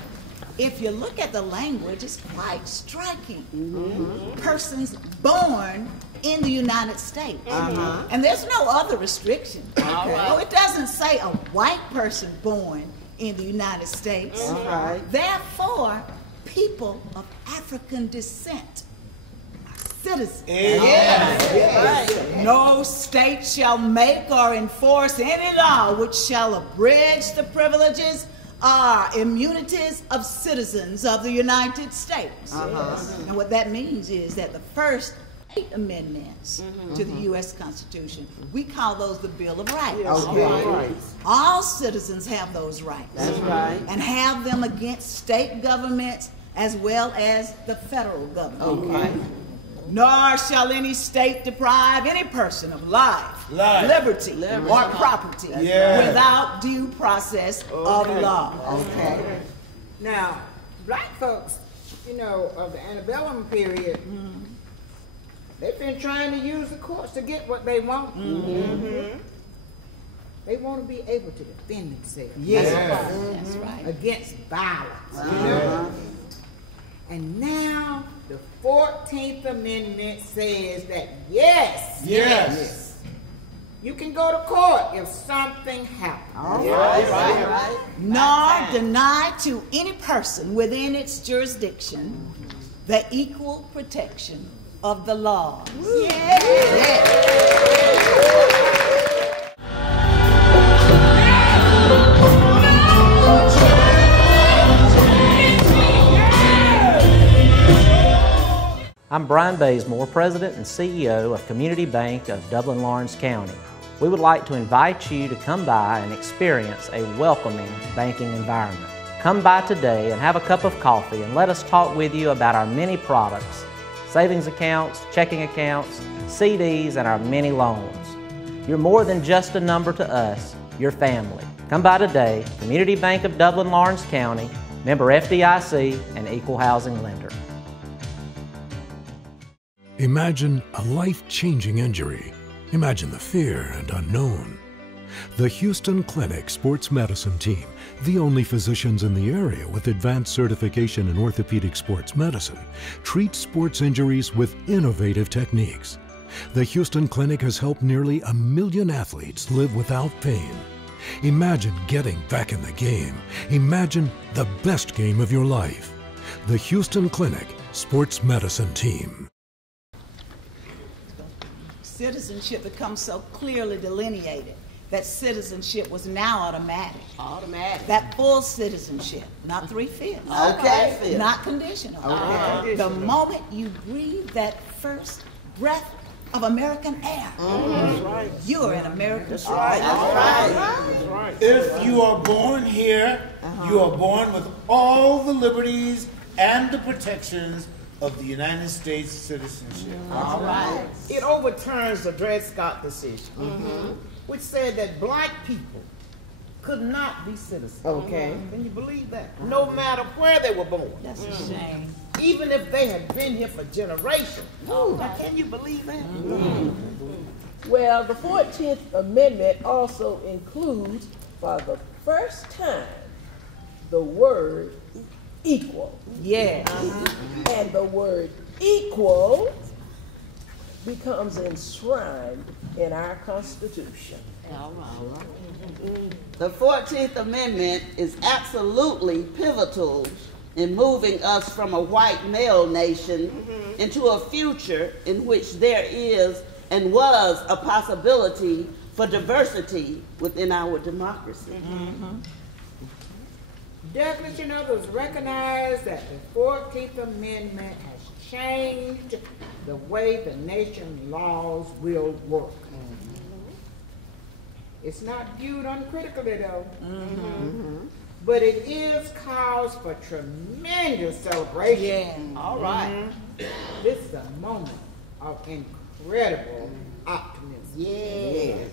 If you look at the language, it's quite striking. Persons born in the United States. And there's no other restriction. Oh, it doesn't say a white person born in the United States. Therefore, people of African descent are citizens. No state shall make or enforce any law which shall abridge the privileges or immunities of citizens of the United States. And what that means is that the first 8 amendments to the U.S. Constitution, we call those the Bill of Rights. All citizens have those rights. That's right. And have them against state governments as well as the federal government. Nor shall any state deprive any person of life, liberty, or property without due process of law. Now, black folks, you know, of the antebellum period, they've been trying to use the courts to get what they want. They want to be able to defend themselves. That's right. Against violence. You know? And now the 14th Amendment says that yes, you can go to court if something happens. Nor deny to any person within its jurisdiction the equal protection of the law. I'm Brian Bazemore, President and CEO of Community Bank of Dublin-Lawrence County. We would like to invite you to come by and experience a welcoming banking environment. Come by today and have a cup of coffee and let us talk with you about our many products, savings accounts, checking accounts, CDs, and our many loans. You're more than just a number to us, you're family. Come by today, Community Bank of Dublin, Lawrence County, member FDIC, and equal housing lender. Imagine a life-changing injury. Imagine the fear and unknown. The Houston Clinic Sports Medicine Team, the only physicians in the area with advanced certification in orthopedic sports medicine, treats sports injuries with innovative techniques. The Houston Clinic has helped nearly 1 million athletes live without pain. Imagine getting back in the game. Imagine the best game of your life. The Houston Clinic Sports Medicine Team. Citizenship becomes so clearly delineated that citizenship was now automatic. Automatic. That full citizenship, not 3/5. Okay. Not conditional. Okay. The moment you breathe that first breath of American air, That's right. you're an American. That's right. That's right. If you are born here, you are born with all the liberties and the protections of the United States citizenship. All right. It overturns the Dred Scott decision, which said that black people could not be citizens. Okay. Can you believe that? No matter where they were born. That's a shame. Even if they had been here for generations. Now, can you believe that? Well, the 14th Amendment also includes, for the first time, the word equal. Yeah. And the word equal becomes enshrined in our Constitution. The 14th Amendment is absolutely pivotal in moving us from a white male nation into a future in which there is and was a possibility for diversity within our democracy. Douglas and others recognize that the 14th Amendment has changed the way the nation's laws will work. It's not viewed uncritically though, but it is cause for tremendous celebration. All right. This is a moment of incredible optimism. Yes.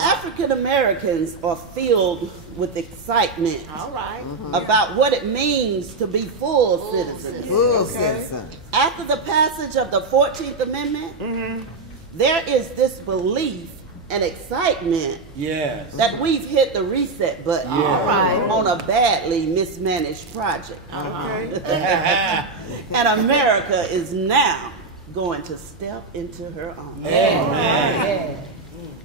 African Americans are filled with excitement All right. about what it means to be full citizens. Full citizens. After the passage of the 14th Amendment, there is this belief and excitement that we've hit the reset button on a badly mismanaged project. And America is now going to step into her own.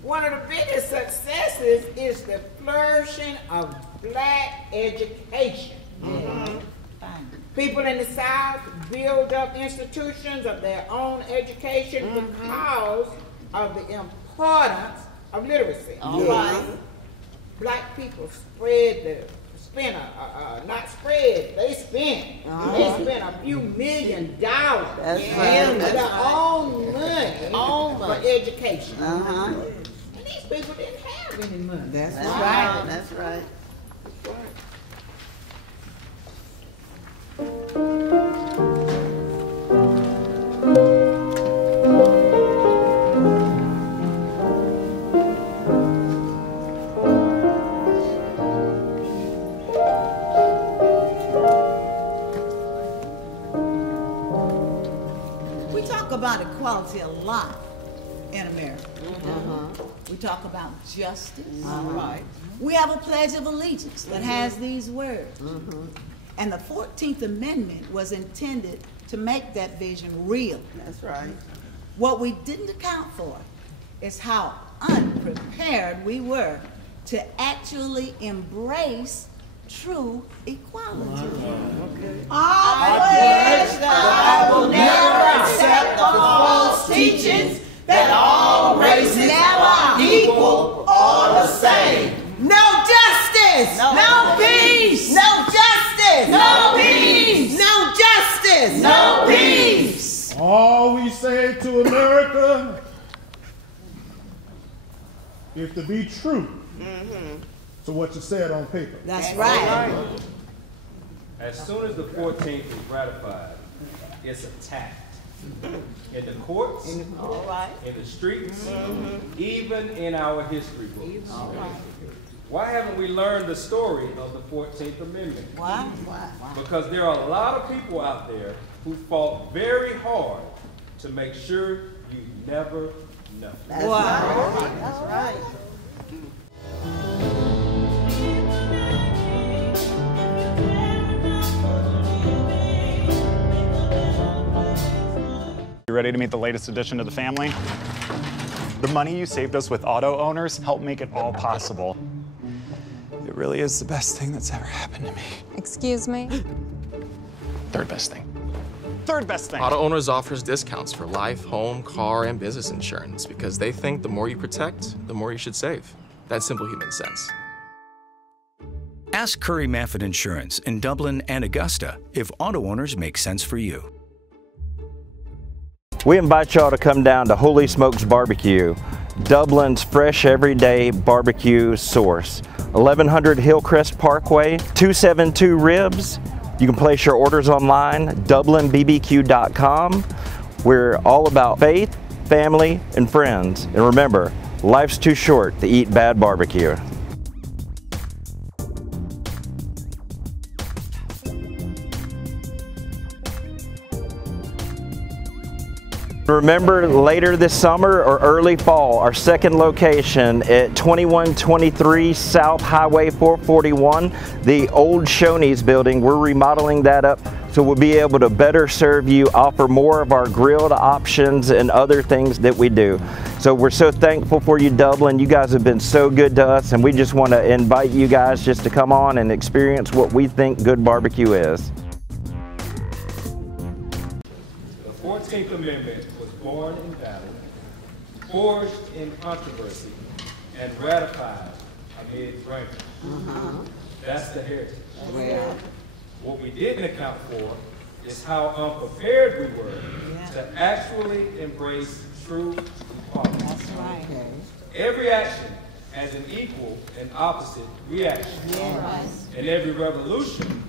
One of the biggest successes is the flourishing of black education. People in the South build up institutions of their own education because of the importance of literacy. Black people they spent a few $1 million their own money for education. And these people didn't have any money. That's right. That's right. We talk about equality a lot in America. We talk about justice. We have a Pledge of Allegiance that has these words. And the 14th Amendment was intended to make that vision real. That's right. What we didn't account for is how unprepared we were to actually embrace true equality. I pledge that I will never accept the false teachings that all races are equal or the same. No justice! No peace! No justice! No peace! No justice! No peace! All we say to America is to be true to what you said on paper. That's right. As soon as the 14th is ratified, it's attacked. in the courts, All right. in the streets, even in our history books. All right. Why haven't we learned the story of the 14th Amendment? Why? Because there are a lot of people out there who fought very hard to make sure you never know. That's right. That's right. You ready to meet the latest addition to the family? The money you saved us with auto owners helped make it all possible. It really is the best thing that's ever happened to me. Excuse me? Third best thing. Third best thing. Auto Owners offers discounts for life, home, car, and business insurance because they think the more you protect, the more you should save. That's simple human sense. Ask Curry Maffin Insurance in Dublin and Augusta if auto owners make sense for you. We invite y'all to come down to Holy Smokes Barbecue, Dublin's fresh everyday barbecue source. 1100 Hillcrest Parkway, 272 Ribs. You can place your orders online, DublinBBQ.com. We're all about faith, family, and friends. And remember, life's too short to eat bad barbecue. Remember, later this summer or early fall, our second location at 2123 South Highway 441, the old Shoney's building. We're remodeling that up so we'll be able to better serve you, offer more of our grilled options and other things that we do. So we're so thankful for you, Dublin. You guys have been so good to us, and we just want to invite you guys just to come on and experience what we think good barbecue is. The 14th Amendment was born in battle, forged in controversy, and ratified amid rancor. That's the heritage. What we didn't account for is how unprepared we were to actually embrace true equality. That's right. Every action has an equal and opposite reaction. Yes. And every revolution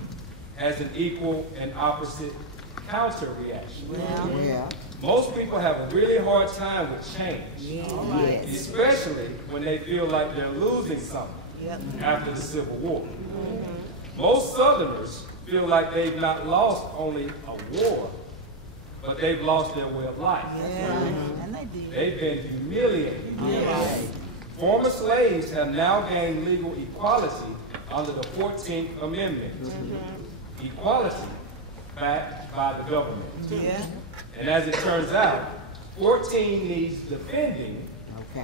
has an equal and opposite counter reaction. Most people have a really hard time with change, especially when they feel like they're losing something after the Civil War. Most Southerners feel like they've not lost only a war, but they've lost their way of life. They've been humiliated. Former slaves have now gained legal equality under the 14th Amendment. Equality backed by the government. And as it turns out, 14 needs defending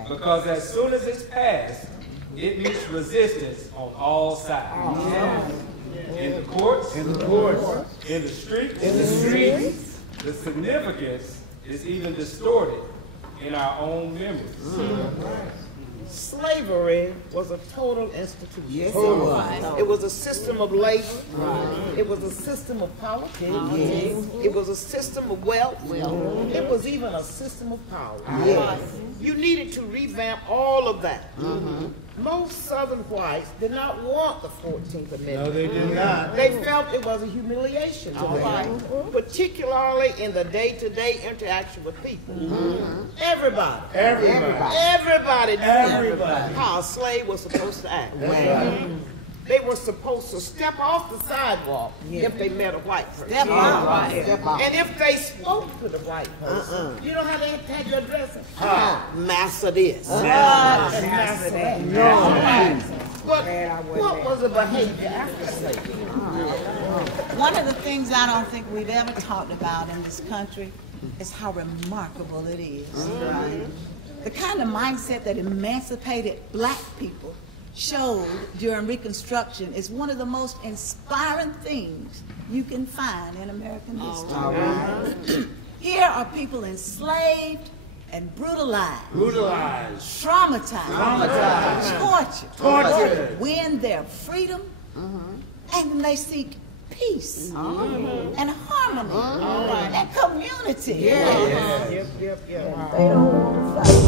because as soon as it's passed, it meets resistance on all sides. In the courts, in the streets, the significance is even distorted in our own memories. Slavery was a total institution. Yes, it was. It was a system of labor. It was a system of politics. It was a system of wealth. It was even a system of power. You needed to revamp all of that. Most Southern whites did not want the 14th Amendment. No, they did not. They felt it was a humiliation to them, particularly in the day-to-day interaction with people. Everybody knew how a slave was supposed to act. They were supposed to step off the sidewalk if they met a white person. And if they spoke to the white person, you know how they had to address it? Massa this. Massa that. What was the behavior after slavery? One of the things I don't think we've ever talked about in this country is how remarkable it is. The kind of mindset that emancipated black people showed during Reconstruction is one of the most inspiring things you can find in American history. Here are people enslaved and brutalized, traumatized, tortured, win their freedom, and they seek peace and harmony and community. They don't want to fight.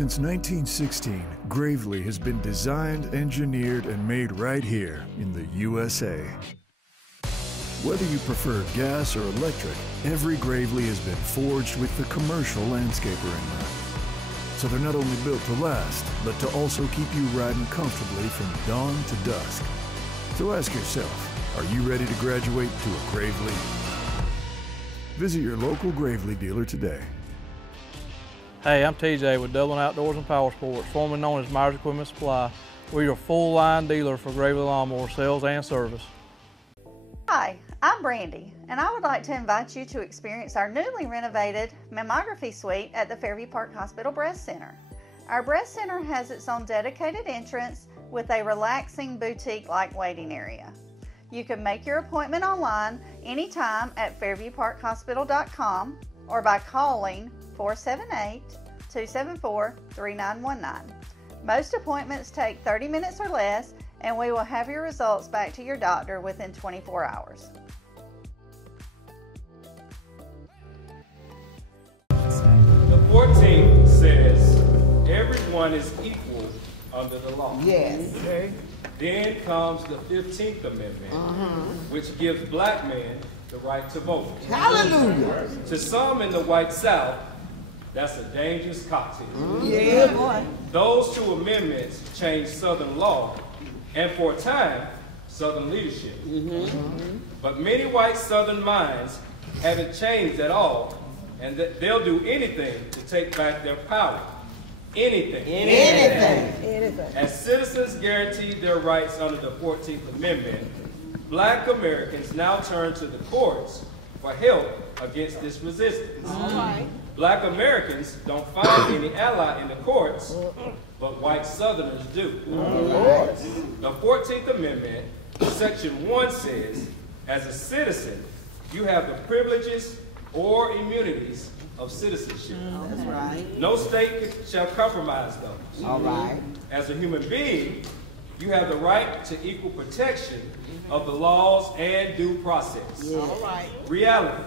Since 1916, Gravely has been designed, engineered, and made right here in the USA. Whether you prefer gas or electric, every Gravely has been forged with the commercial landscaper in mind. So they're not only built to last, but to also keep you riding comfortably from dawn to dusk. So ask yourself, are you ready to graduate to a Gravely? Visit your local Gravely dealer today. Hey, I'm TJ with Dublin Outdoors and Power Sports, formerly known as Myers Equipment Supply. We're your full-line dealer for Gravely lawnmower sales and service. Hi, I'm Brandy, and I would like to invite you to experience our newly renovated mammography suite at the Fairview Park Hospital Breast Center. Our breast center has its own dedicated entrance with a relaxing boutique-like waiting area. You can make your appointment online anytime at fairviewparkhospital.com or by calling 478-274-3919. Most appointments take 30 minutes or less, and we will have your results back to your doctor within 24 hours. The 14th says, everyone is equal under the law. Yes. Okay. Then comes the 15th Amendment, which gives black men the right to vote. Hallelujah. To some in the white South, that's a dangerous cocktail. Yeah, boy. Those two amendments changed Southern law and, for a time, Southern leadership. But many white Southern minds haven't changed at all, and they'll do anything to take back their power. Anything. As citizens guaranteed their rights under the 14th Amendment, black Americans now turn to the courts for help against this resistance. Black Americans don't find any ally in the courts, but white Southerners do. The 14th Amendment, Section 1 says, as a citizen, you have the privileges or immunities of citizenship. That's right. No state shall compromise those. All right. As a human being, you have the right to equal protection of the laws and due process. All right. Reality.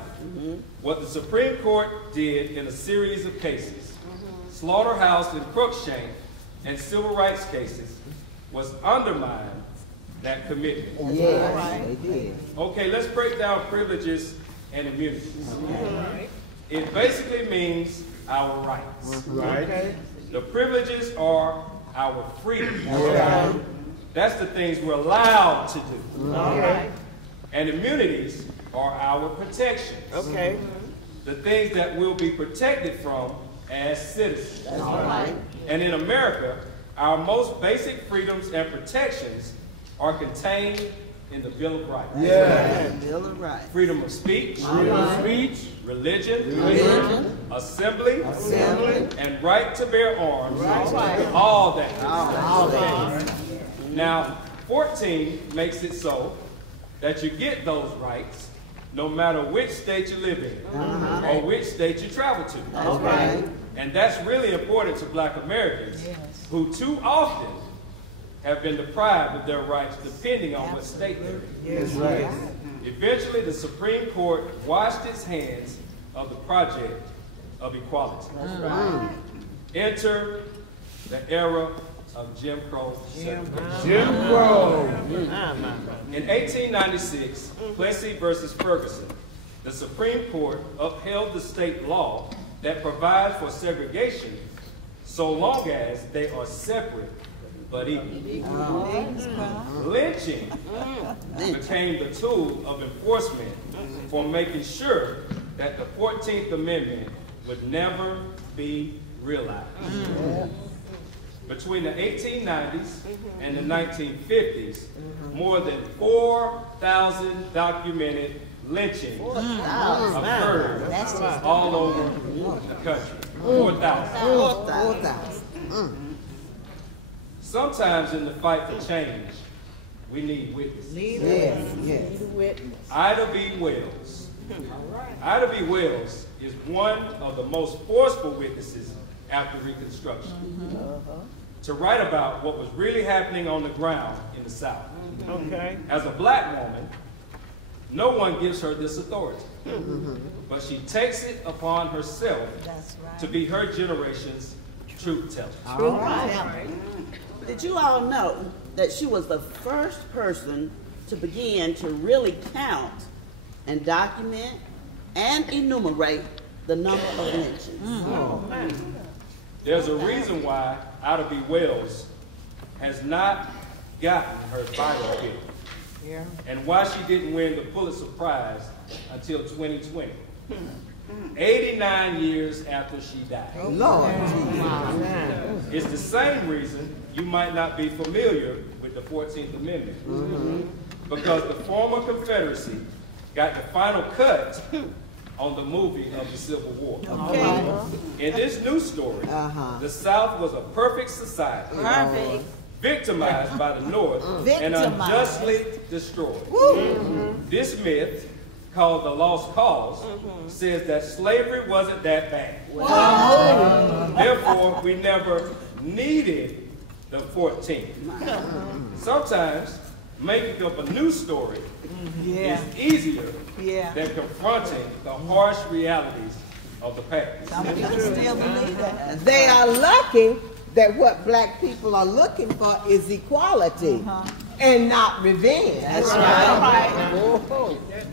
What the Supreme Court did in a series of cases, Slaughterhouse and Cruikshank and civil rights cases, was undermine that commitment. Yes, they did. Okay, let's break down privileges and immunities. It basically means our rights. Right. The privileges are our freedoms. That's the things we're allowed to do. And immunities are our protections. The things that we'll be protected from as citizens. And in America, our most basic freedoms and protections are contained in the Bill of Rights. Bill of Rights. Freedom of speech, religion, assembly, and right to bear arms. All that. Now, 14 makes it so that you get those rights no matter which state you live in or which state you travel to. And that's really important to black Americans who too often have been deprived of their rights depending on what state they're in. Eventually, the Supreme Court washed its hands of the project of equality. Enter the era of Jim Crow. Jim Crow. In 1896, Plessy versus Ferguson, the Supreme Court upheld the state law that provides for segregation so long as they are separate but equal. Lynching became the tool of enforcement for making sure that the 14th Amendment would never be realized. Between the 1890s and the 1950s, more than 4,000 documented lynchings occurred all over the country. 4,000. Sometimes in the fight for change, we need witnesses. Ida B. Wells. Ida B. Wells is one of the most forceful witnesses after Reconstruction to write about what was really happening on the ground in the South. As a black woman, no one gives her this authority, but she takes it upon herself to be her generation's truth teller. All right. Did you all know that she was the first person to begin to really count and document and enumerate the number of lynchings? There's a reason why Ida B. Wells has not gotten her Bible killed. Yeah. And why she didn't win the Pulitzer Prize until 2020. 89 years after she died. Lord. It's the same reason you might not be familiar with the 14th Amendment. Because the former Confederacy got the final cut on the movie of the Civil War. In this new story, the South was a perfect society. Victimized by the North and unjustly destroyed. This myth, called the Lost Cause, says that slavery wasn't that bad. Therefore, we never needed the 14th. Sometimes making up a new story is easier than confronting the harsh realities of the past. Some people still believe that. They are lucky that what black people are looking for is equality and not revenge. That's right.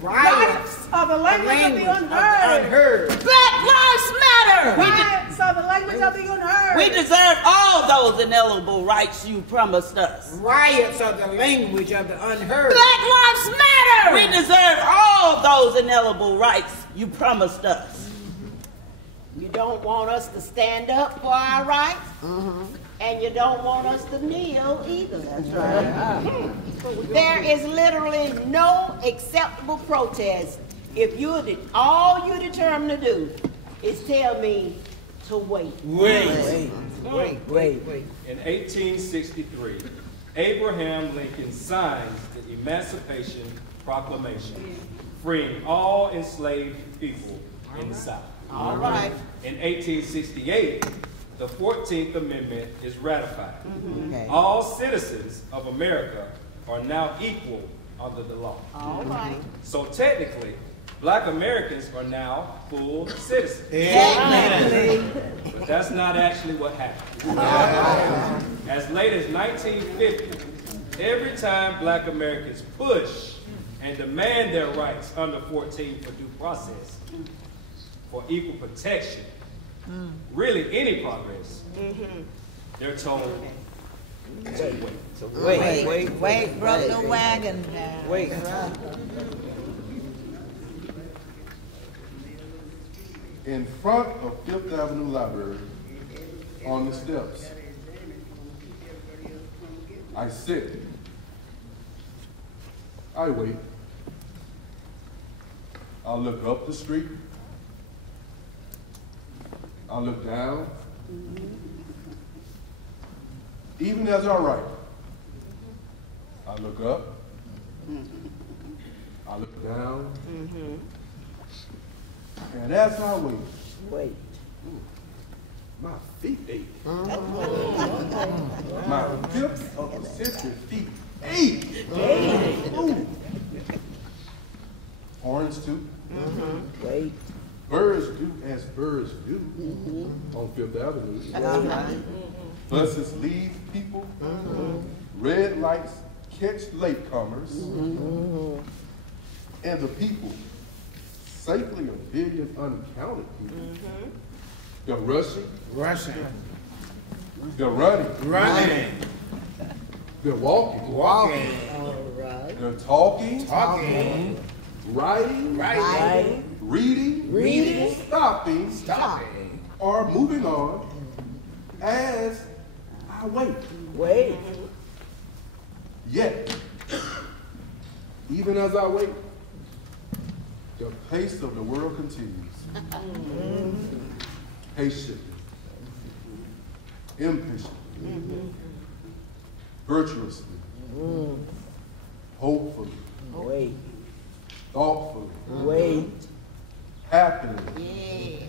Rights are the language of the unheard. Black Lives Matter! Rights are the language of the unheard. We deserve all those inalienable rights you promised us. Riots are the language of the unheard. Black Lives Matter! We deserve all those inalienable rights you promised us. You don't want us to stand up for our rights, and you don't want us to kneel either. That's right. There is literally no acceptable protest if all you're determined to do is tell me to wait. Wait. In 1863, Abraham Lincoln signs the Emancipation Proclamation, freeing all enslaved people in the South. All right. In 1868, the 14th Amendment is ratified. All citizens of America are now equal under the law. All right. So technically, black Americans are now full citizens. But that's not actually what happened. As late as 1950, every time black Americans push and demand their rights under 14 for due process, for equal protection, really any progress, they're told to wait. Wait, broke the wagon down. Wait. In front of Fifth Avenue Library, on the steps, I sit. I wait. I look up the street. I look down. Even as I write, I look up. I look down. And as I wait, my feet ache. My tips of the sensory feet ache. Ooh. Horns too. Wait. Birds do as birds do on Fifth Avenue. Buses leave people. Red lights catch latecomers. And the people, safely a billion uncounted people, they're rushing. They're running. They're walking. They're talking. Writing. Reading. Stopping. Or moving on as I wait. Yet, even as I wait, the pace of the world continues. Patiently, impatiently, virtuously, hopefully, thoughtfully, happily,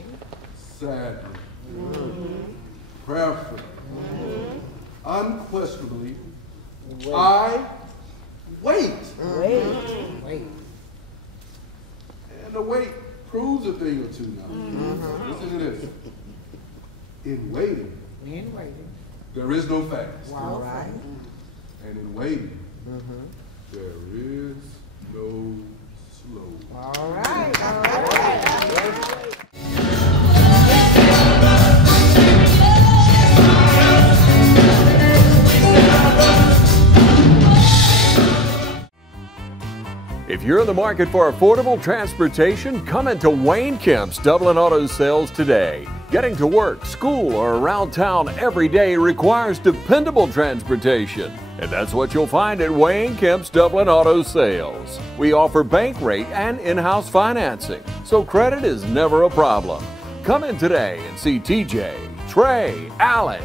sadly, prayerfully, unquestionably, I wait. And the wait proves a thing or two now. Listen to this. In waiting, We ain't waiting. There is no fast. All right. And in waiting, there is no slow. All right. All right. If you're in the market for affordable transportation, come into Wayne Kemp's Dublin Auto Sales today. Getting to work, school, or around town every day requires dependable transportation. And that's what you'll find at Wayne Kemp's Dublin Auto Sales. We offer bank rate and in-house financing, so credit is never a problem. Come in today and see TJ, Trey, Alan,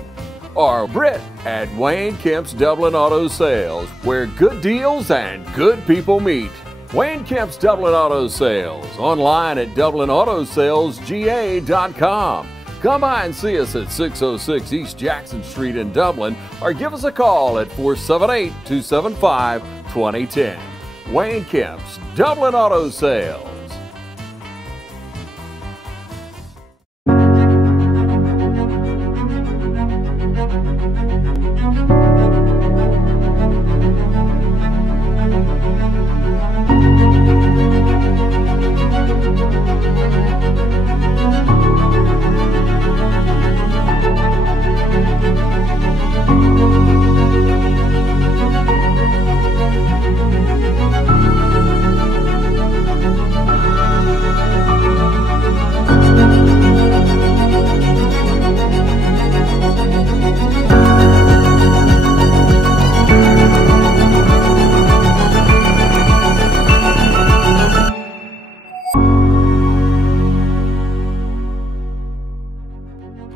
or Britt at Wayne Kemp's Dublin Auto Sales, where good deals and good people meet. Wayne Kemp's Dublin Auto Sales, online at DublinAutoSalesGA.com. Come by and see us at 606 East Jackson Street in Dublin, or give us a call at 478-275-2010. Wayne Kemp's Dublin Auto Sales.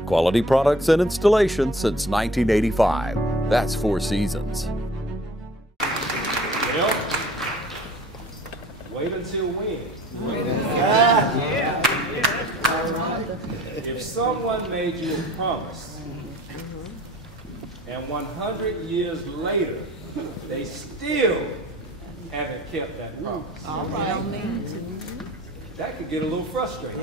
Quality products and installation since 1985. That's Four Seasons. Well, wait until when? If someone made you a promise, and 100 years later, they still haven't kept that promise. All right. That could get a little frustrating.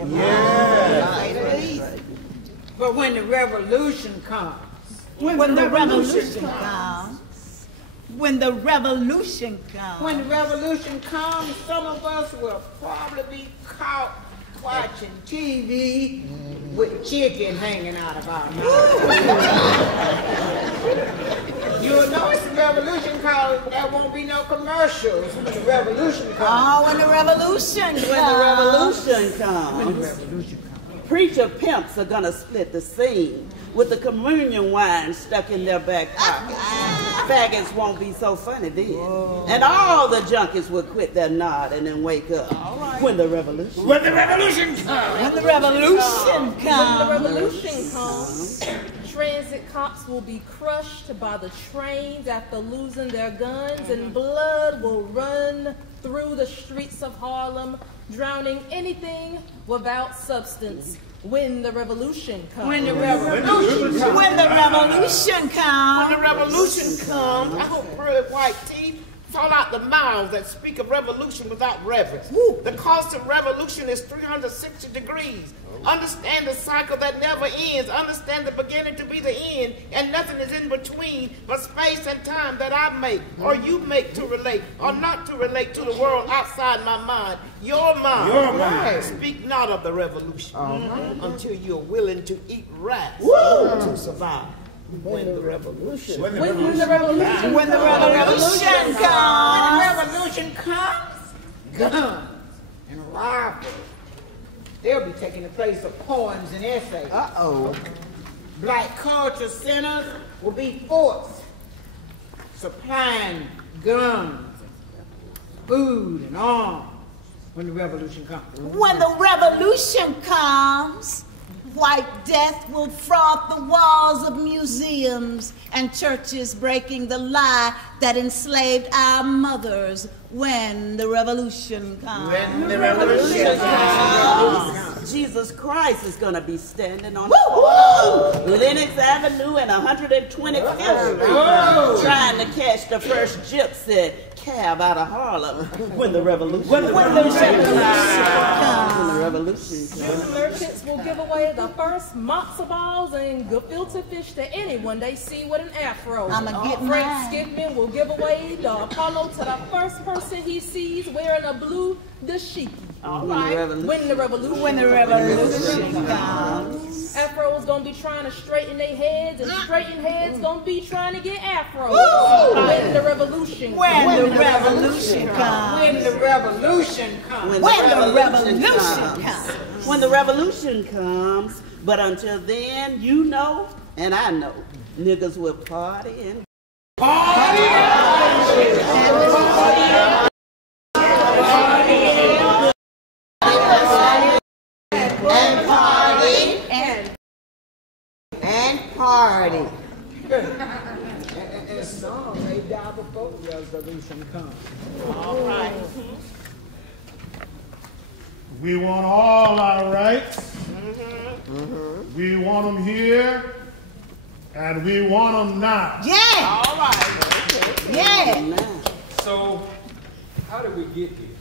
But when the revolution comes, When the revolution comes, when the revolution comes, some of us will probably be caught watching TV with chicken hanging out of our mouth. You'll know it's the revolution because there won't be no commercials when the revolution comes. Oh, when the revolution comes. Preacher pimps are gonna split the scene with the communion wine stuck in their back pocket. Faggots won't be so funny then. And all the junkies will quit their nod and then wake up when the revolution When the revolution comes. When the revolution comes. When the revolution comes, transit cops will be crushed by the trains after losing their guns, and blood will run through the streets of Harlem, drowning anything without substance. When the revolution comes. When the revolution comes. When the revolution comes. When the revolution comes, I hope pearly white teeth fall out the mouths that speak of revolution without reverence. The cost of revolution is 360 degrees. Understand the cycle that never ends. Understand the beginning to be the end, and nothing is in between but space and time that I make, or you make to relate, or not to relate to the world outside my mind. Your mind. Your mind. Speak not of the revolution until you're willing to eat rats to survive. When the revolution. When the revolution comes, guns and rifles, they'll be taking the place of poems and essays. Black culture centers will be forts supplying guns, food, and arms when the revolution comes. When the revolution comes, white death will froth the walls of museums and churches, breaking the lie that enslaved our mothers. When the revolution comes. When the revolution comes. Jesus Christ is going to be standing on the corner of Lenox Avenue and 125th Street trying to catch the first gypsy cab out of Harlem when the revolution comes. When the revolution comes. The merchants will give away the first matzo balls and gefilte fish to anyone they see with an afro. I'ma get Frank mine. Skidman will give away the Apollo to the first person he sees wearing a blue dashiki. All right. When the revolution comes. Afro's gonna be trying to straighten their heads, and straighten heads gonna be trying to get afros. When the revolution comes. When the revolution comes. When the revolution comes. When the revolution comes. When the revolution comes. But until then, you know, and I know, niggas will party and party. And some may die before the revolution comes. All right. We want all our rights. We want them here, and we want them now. Yeah. All right. Yeah. So, how did we get here?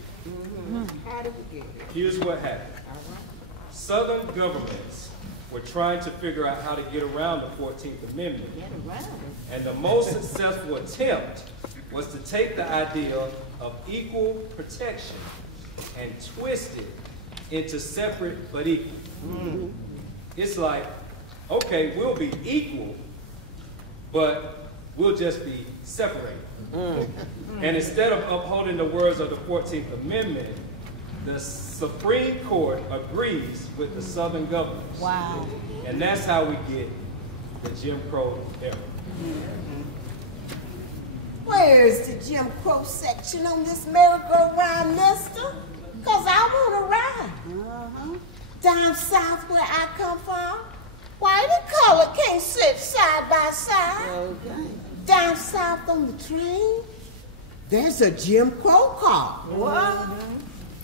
How did we get here? Here's what happened. Southern governments were trying to figure out how to get around the 14th Amendment. And the most successful attempt was to take the idea of equal protection and twist it into separate but equal. It's like, okay, we'll be equal, but we'll just be separated. And instead of upholding the words of the 14th Amendment, the Supreme Court agrees with the Southern governors. Wow. And that's how we get the Jim Crow era. Where's the Jim Crow section on this merry-go-round, mister? Cause I want to ride. Down south where I come from, white and colored can't sit side by side. Okay. Down south on the train, there's a Jim Crow car. What?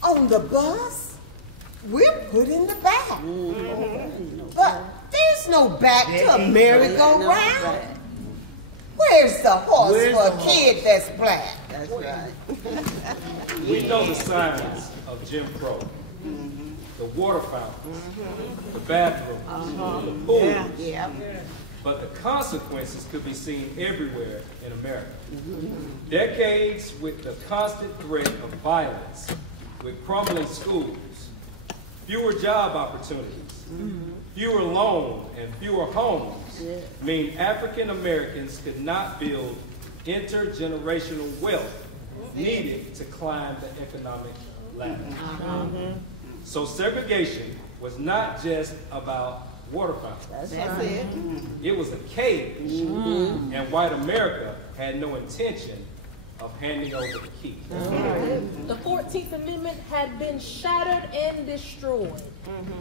On the bus, we're put in the back. But there's no back to a merry-go-round. Where's the horse for a kid that's black? That's right. We know the signs of Jim Crow. The water fountains, the bathrooms, the pools. Yeah. But the consequences could be seen everywhere in America. Decades with the constant threat of violence, with crumbling schools, fewer job opportunities, fewer loans, and fewer homes mean African Americans could not build intergenerational wealth needed to climb the economic ladder. So segregation was not just about water fountains. That's it. It was a cage, and white America had no intention of handing over the key. The 14th Amendment had been shattered and destroyed.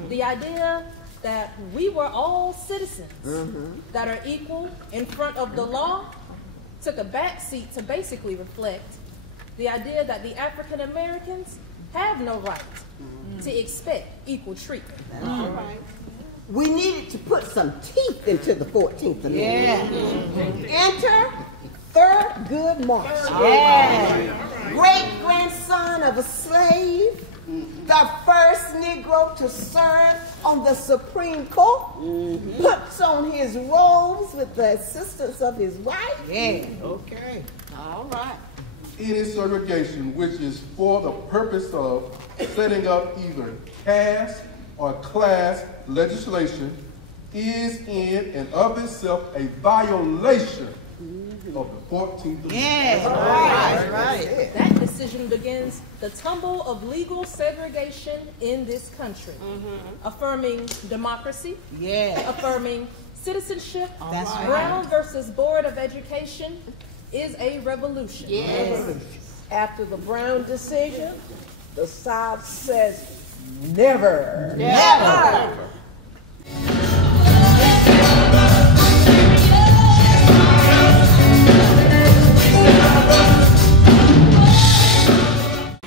The idea that we were all citizens that are equal in front of the law took a backseat to basically reflect the idea that the African Americans have no right to expect equal treatment. We needed to put some teeth into the 14th Amendment. Enter Thurgood Marshall. Great-grandson of a slave, the first Negro to serve on the Supreme Court, puts on his robes with the assistance of his wife. Okay. All right. Any segregation which is for the purpose of setting up either caste or class legislation is in and of itself a violation of the 14th Amendment. Right. That decision begins the tumble of legal segregation in this country, affirming democracy, affirming citizenship. Brown versus Board of Education is a revolution. After the Brown decision, the South says never. Never.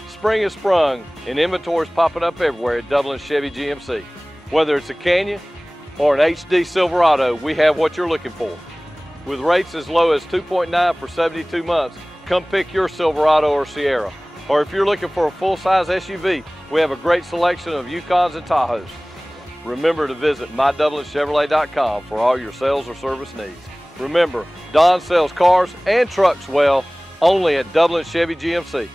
Spring spring has sprung and inventory is popping up everywhere at Dublin Chevy GMC. Whether it's a Canyon or an HD Silverado, we have what you're looking for. With rates as low as 2.9 for 72 months, come pick your Silverado or Sierra. Or if you're looking for a full-size SUV, we have a great selection of Yukons and Tahoes. Remember to visit MyDublinChevrolet.com for all your sales or service needs. Remember, Don sells cars and trucks well, only at Dublin Chevy GMC.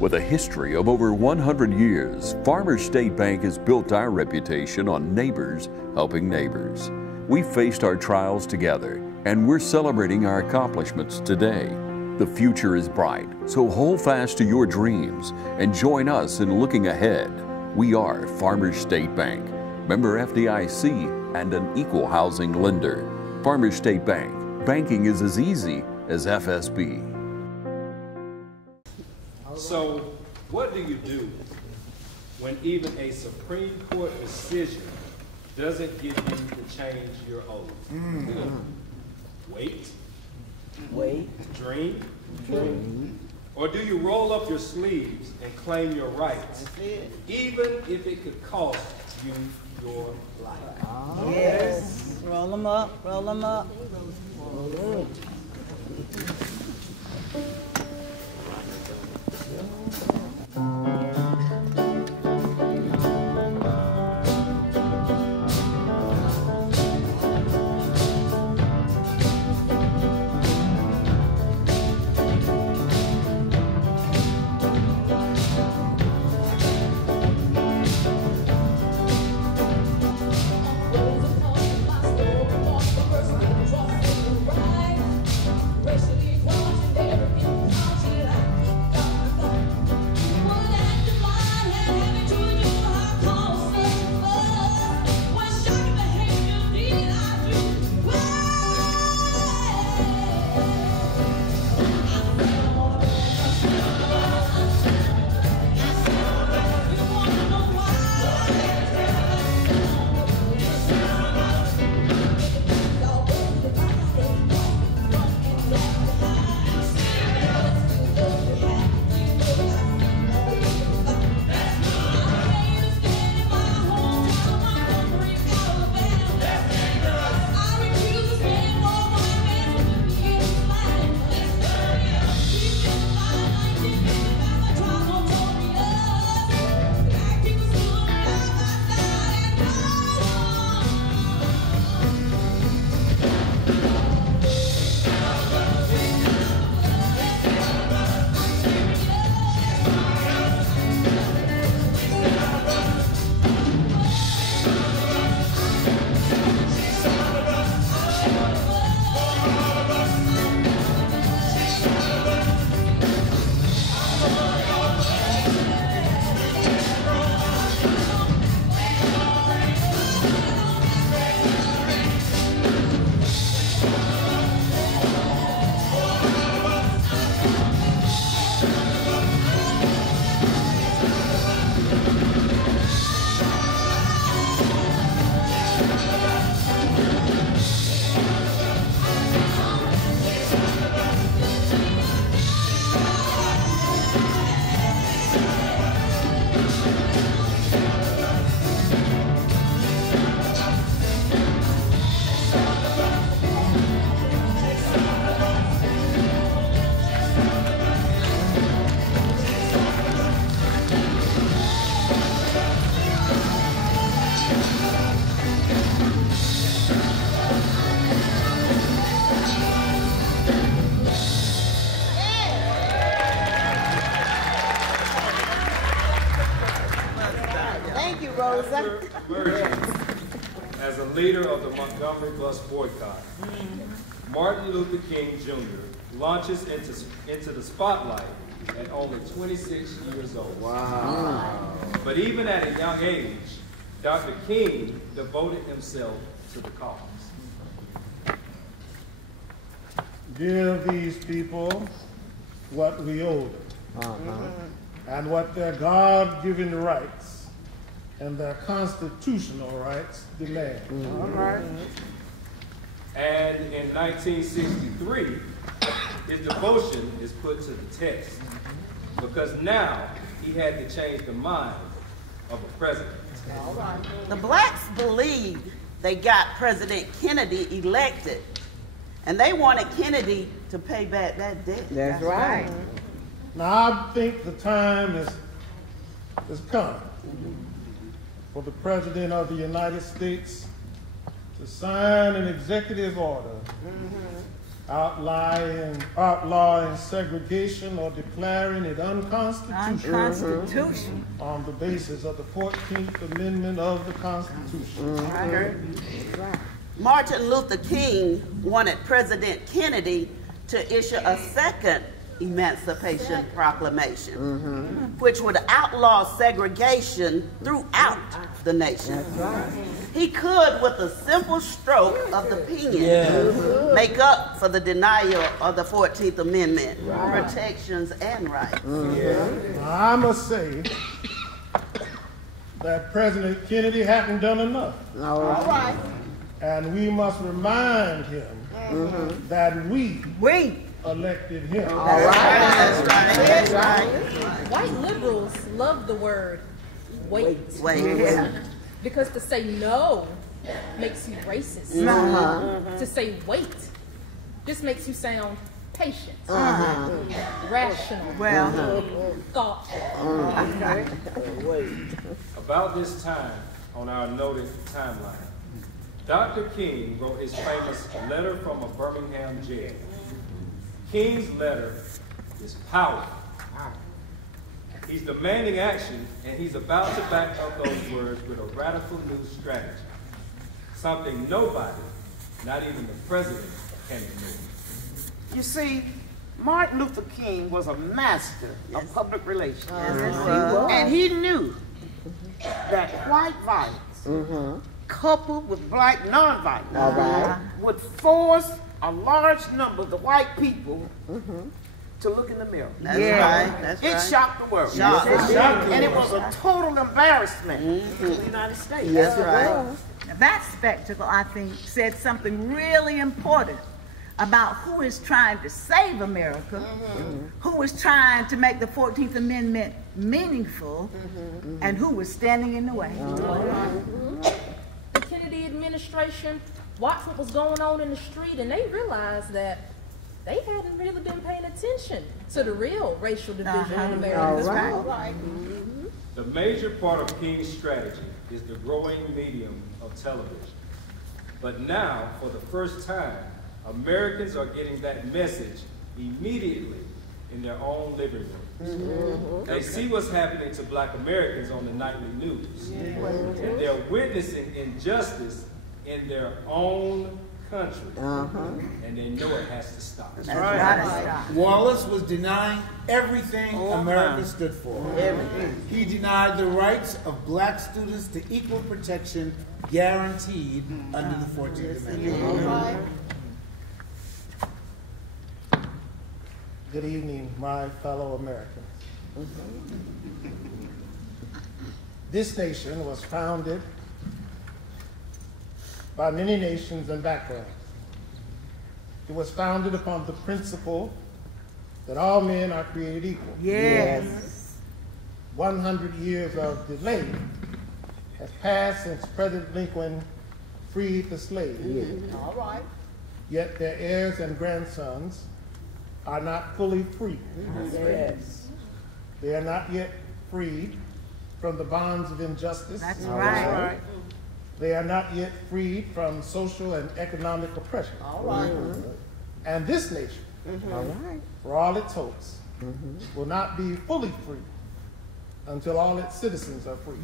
With a history of over 100 years, Farmers State Bank has built our reputation on neighbors helping neighbors. We faced our trials together, and we're celebrating our accomplishments today. The future is bright, so hold fast to your dreams and join us in looking ahead. We are Farmers State Bank, member FDIC, and an equal housing lender. Farmers State Bank, banking is as easy as FSB. So, what do you do when even a Supreme Court decision doesn't give you to change your oath? Wait. Dream. Or do you roll up your sleeves and claim your rights, even if it could cost you your life? Yes. Roll them up, roll them up. As a leader of the Montgomery bus boycott, Martin Luther King Jr. launches into the spotlight at only 26 years old. Wow. But even at a young age, Dr. King devoted himself to the cause. Give these people what we owe them, and what their God-given rights and their constitutional rights demand. And in 1963, his devotion is put to the test because now he had to change the mind of a president. The blacks believed they got President Kennedy elected, and they wanted Kennedy to pay back that debt. That's right. Now I think the time has come for the President of the United States to sign an executive order outlawing segregation or declaring it unconstitutional on the basis of the 14th Amendment of the Constitution. I heard you. Martin Luther King wanted President Kennedy to issue a second Emancipation Proclamation, which would outlaw segregation throughout the nation. He could, with a simple stroke of the pen, make up for the denial of the 14th Amendment, protections and rights. I must say that President Kennedy hadn't done enough. All right. And we must remind him that we elected him. That's right. White liberals love the word wait. Because to say no makes you racist. To say wait just makes you sound patient, rational, thoughtful. About this time on our noted timeline, Dr. King wrote his famous letter from a Birmingham jail. King's letter is powerful. He's demanding action, and he's about to back up those words with a radical new strategy. Something nobody, not even the president, can ignore. You see, Martin Luther King was a master of public relations. And he knew that white violence, coupled with black nonviolence, would force a large number of the white people to look in the mirror. It shocked the world. And it was a total embarrassment to the United States. Now, that spectacle, I think, said something really important about who is trying to save America, who is trying to make the 14th Amendment meaningful, and who was standing in the way. The Kennedy administration watched what was going on in the street, and they realized that they hadn't really been paying attention to the real racial division in America. The major part of King's strategy is the growing medium of television. But now, for the first time, Americans are getting that message immediately in their own living rooms. They see what's happening to black Americans on the nightly news. And they're witnessing injustice in their own country. And they know it has to stop. That's right. Wallace was denying everything America stood for. He denied the rights of black students to equal protection guaranteed under the 14th Amendment. Good evening, my fellow Americans. This nation was founded by many nations and backgrounds. It was founded upon the principle that all men are created equal. 100 years of delay has passed since President Lincoln freed the slaves. Yet their heirs and grandsons are not fully free. They are not yet freed from the bonds of injustice. They are not yet freed from social and economic oppression. And this nation, for all its hopes, will not be fully free until all its citizens are free.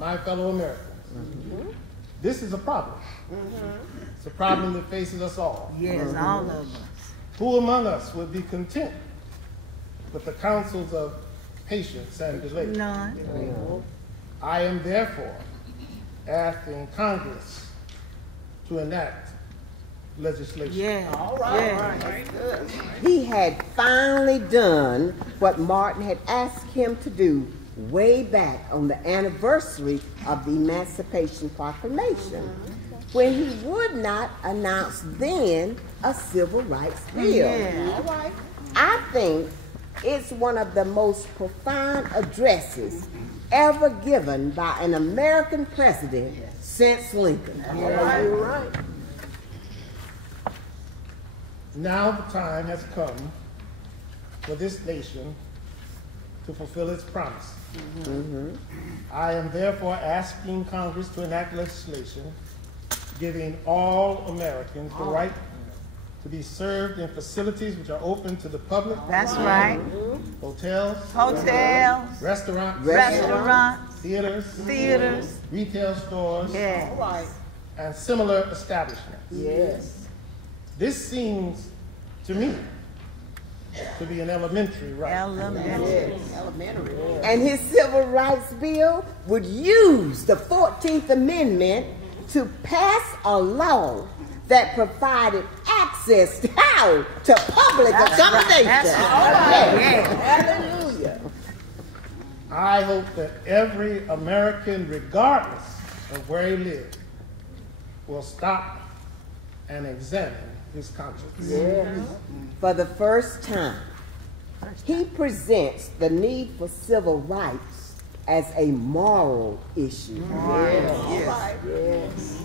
My fellow Americans, this is a problem. It's a problem that faces us all. All of us. Who among us would be content with the counsels of patience and delay? None. I am therefore asking Congress to enact legislation. He had finally done what Martin had asked him to do way back on the anniversary of the Emancipation Proclamation. when he would not announce then a civil rights bill. All right. I think it's one of the most profound addresses ever given by an American president since Lincoln. Yeah, you're right. Now the time has come for this nation to fulfill its promise. I am therefore asking Congress to enact legislation giving all Americans the right to be served in facilities which are open to the public. That's right. Hotels. Restaurants. Theaters. Retail stores. Yes. And similar establishments. Yes. This seems to me to be an elementary right. Elementary. And his civil rights bill would use the 14th Amendment to pass a law that provided access to public accommodation. Hallelujah. I hope that every American, regardless of where he lives, will stop and examine his conscience. Yes. For the first time, he presents the need for civil rights as a moral issue. Yes.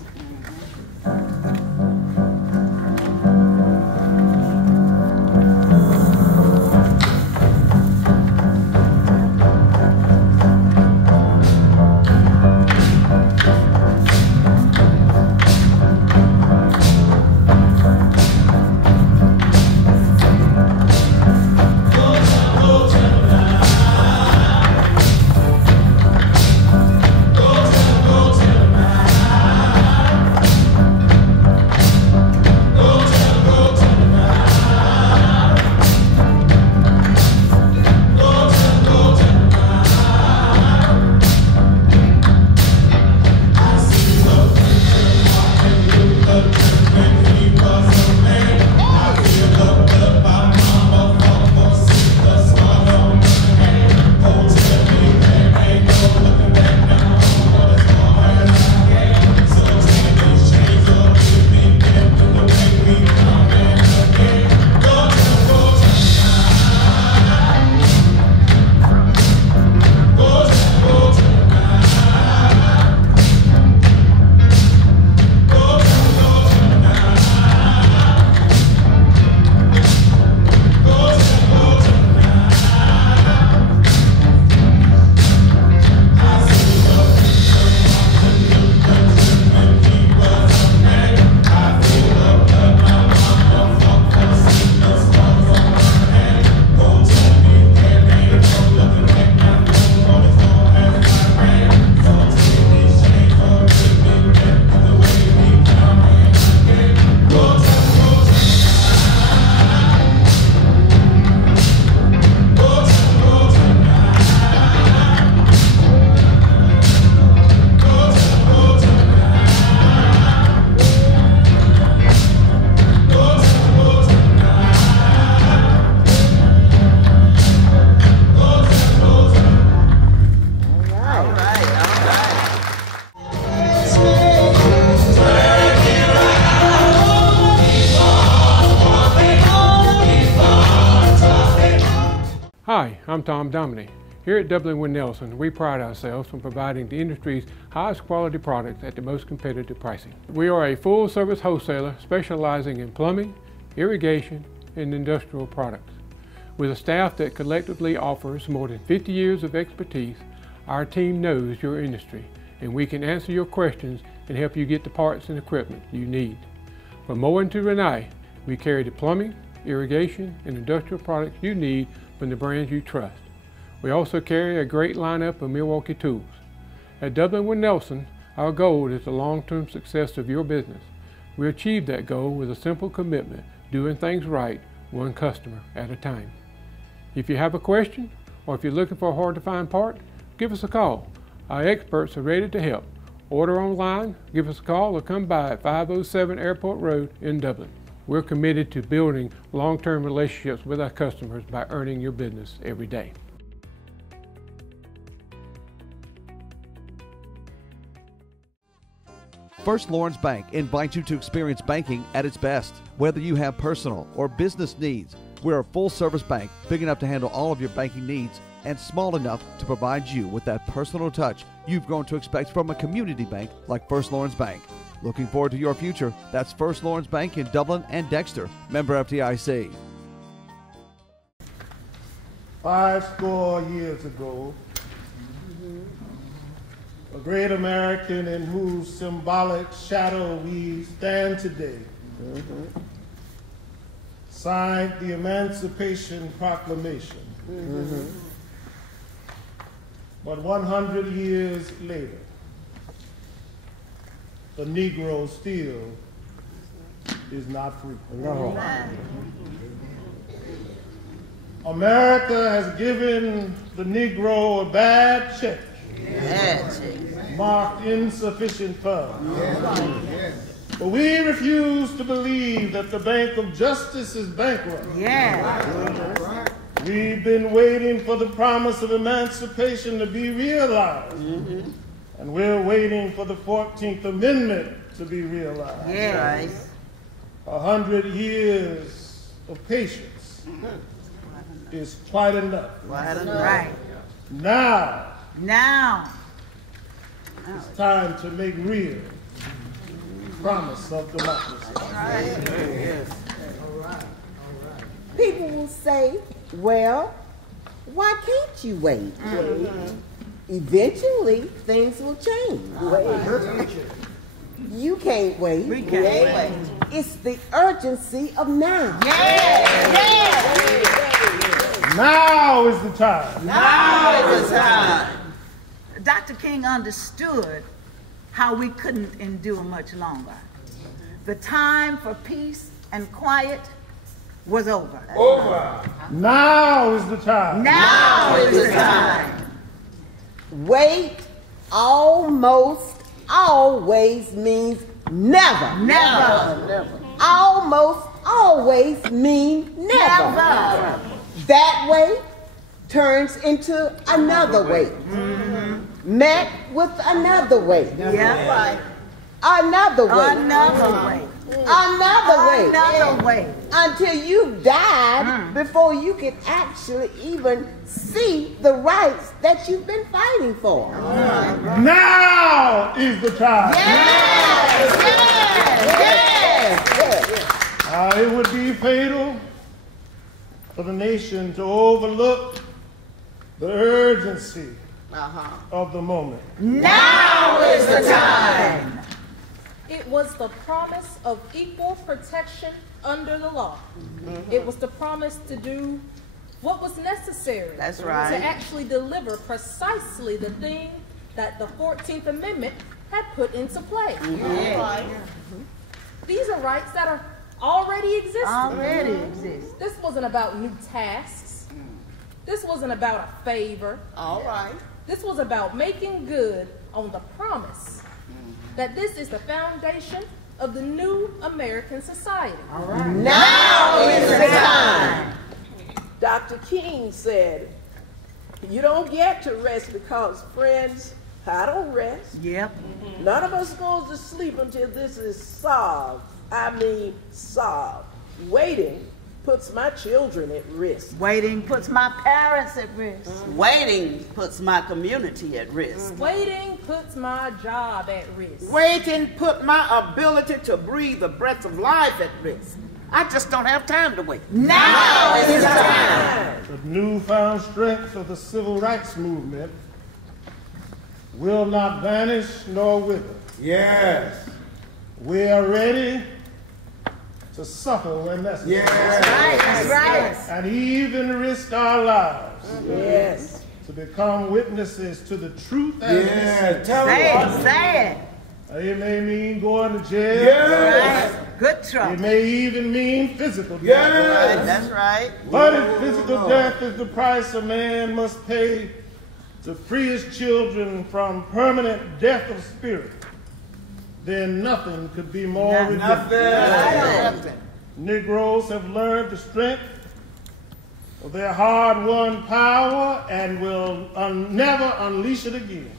Hi, I'm Tom Dominy. Here at Dublin Wood Nelson, we pride ourselves on providing the industry's highest quality products at the most competitive pricing. We are a full-service wholesaler specializing in plumbing, irrigation, and industrial products. With a staff that collectively offers more than 50 years of expertise, our team knows your industry, and we can answer your questions and help you get the parts and equipment you need. From Moen to Renee, we carry the plumbing, irrigation, and industrial products you need from the brands you trust. We also carry a great lineup of Milwaukee tools. At Dublin Wood Nelson, our goal is the long-term success of your business. We achieve that goal with a simple commitment, doing things right, one customer at a time. If you have a question, or if you're looking for a hard-to-find part, give us a call. Our experts are ready to help. Order online, give us a call, or come by at 507 Airport Road in Dublin. We're committed to building long-term relationships with our customers by earning your business every day. First Lawrence Bank invites you to experience banking at its best. Whether you have personal or business needs, we're a full-service bank big enough to handle all of your banking needs and small enough to provide you with that personal touch you've grown to expect from a community bank like First Lawrence Bank. Looking forward to your future. That's First Lawrence Bank in Dublin and Dexter. Member FDIC. 50 years ago, a great American in whose symbolic shadow we stand today, signed the Emancipation Proclamation. But 100 years later, the Negro still is not free. No. America has given the Negro a bad check. Marked insufficient funds. But we refuse to believe that the Bank of Justice is bankrupt. We've been waiting for the promise of emancipation to be realized. And we're waiting for the 14th Amendment to be realized. 100 years of patience is quite enough. Now it's time to make real the promise of democracy. People will say, well, why can't you wait? Eventually, things will change. You can't wait. We can't wait. It's the urgency of now. Now is the time. Now is the time. Dr. King understood how we couldn't endure much longer. The time for peace and quiet was over. Now is the time. Now is the time. Wait almost always means never. Never. Almost always means never. That way turns into another way. Met with another way. Another way. Another way. Until you died before you could actually even see the rights that you've been fighting for. Now is the time. It would be fatal for the nation to overlook the urgency of the moment. Now is the time. It was the promise of equal protection under the law. It was the promise to do what was necessary to actually deliver precisely the thing that the 14th Amendment had put into play. These are rights that are already existing. This wasn't about new tasks. This wasn't about a favor. This was about making good on the promise that this is the foundation of the new American society. Now is the time. Dr. King said, you don't get to rest because, friends, I don't rest. None of us goes to sleep until this is solved. I mean solved. Waiting puts my children at risk. Waiting puts my parents at risk. Waiting puts my community at risk. Waiting puts my job at risk. Waiting put my ability to breathe the breath of life at risk. I just don't have time to wait. Now is the time. The newfound strength of the civil rights movement will not vanish nor wither. We are ready to suffer when necessary. That's right. And even risk our lives to become witnesses to the truth as we see it. Say it. It may mean going to jail. Good trouble. It may even mean physical death. That's right. But if physical death is the price a man must pay to free his children from permanent death of spirit, then nothing could be more redemptive. Negroes have learned the strength of their hard-won power and will never unleash it again.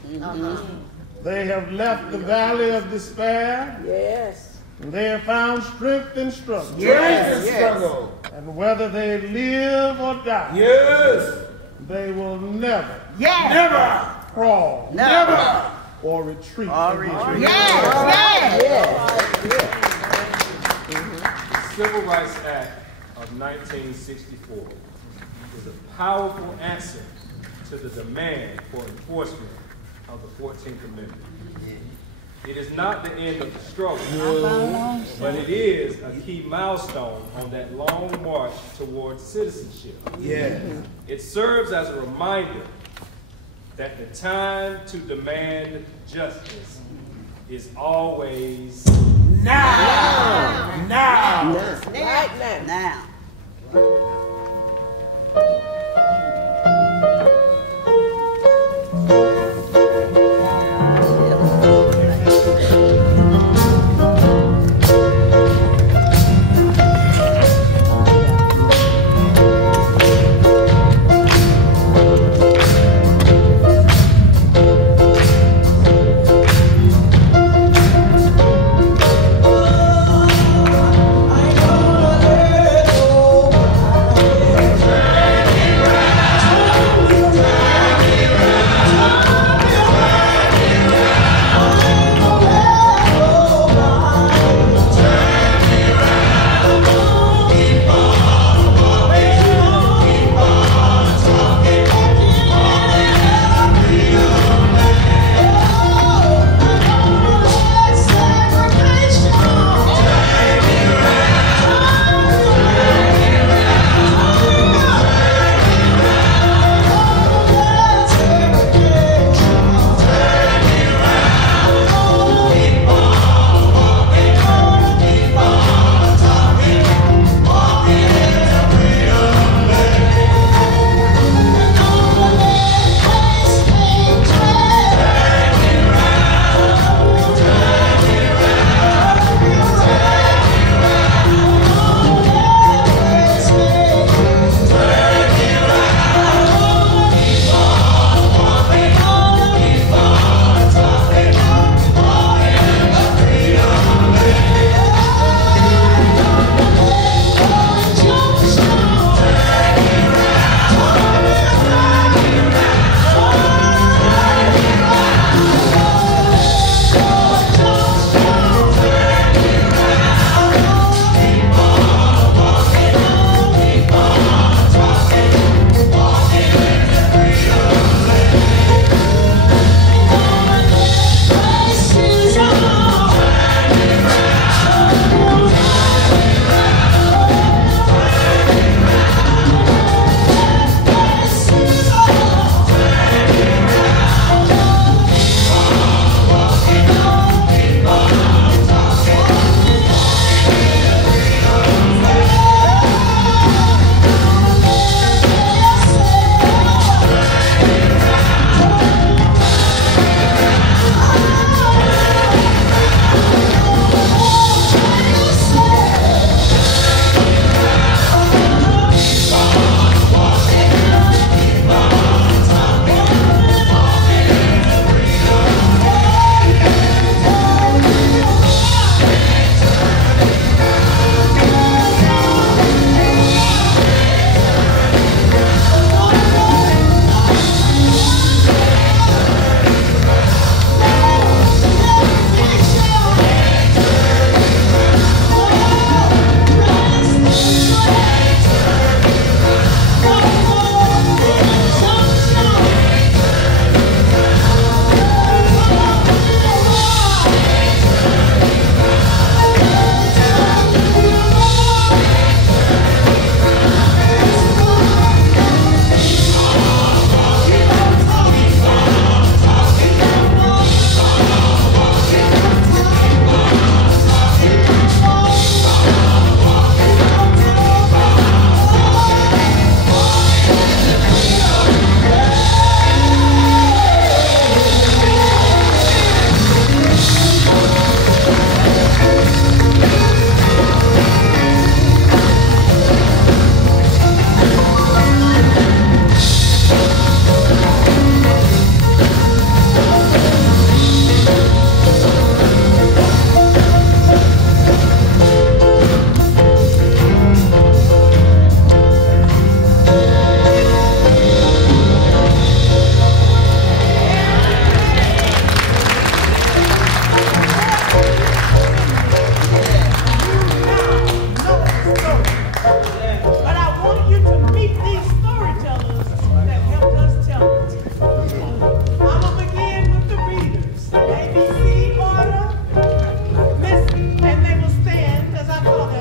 They have left the valley of despair. Yes. And they have found strength in struggle. Yes. Struggle. And whether they live or die, yes, they will never, never crawl, never, or retreat. The Civil Rights Act of 1964 is a powerful answer to the demand for enforcement of the 14th Amendment. It is not the end of the struggle, but it is a key milestone on that long march towards citizenship. Yeah. It serves as a reminder that the time to demand justice is always now. Now. Right now. I know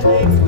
makes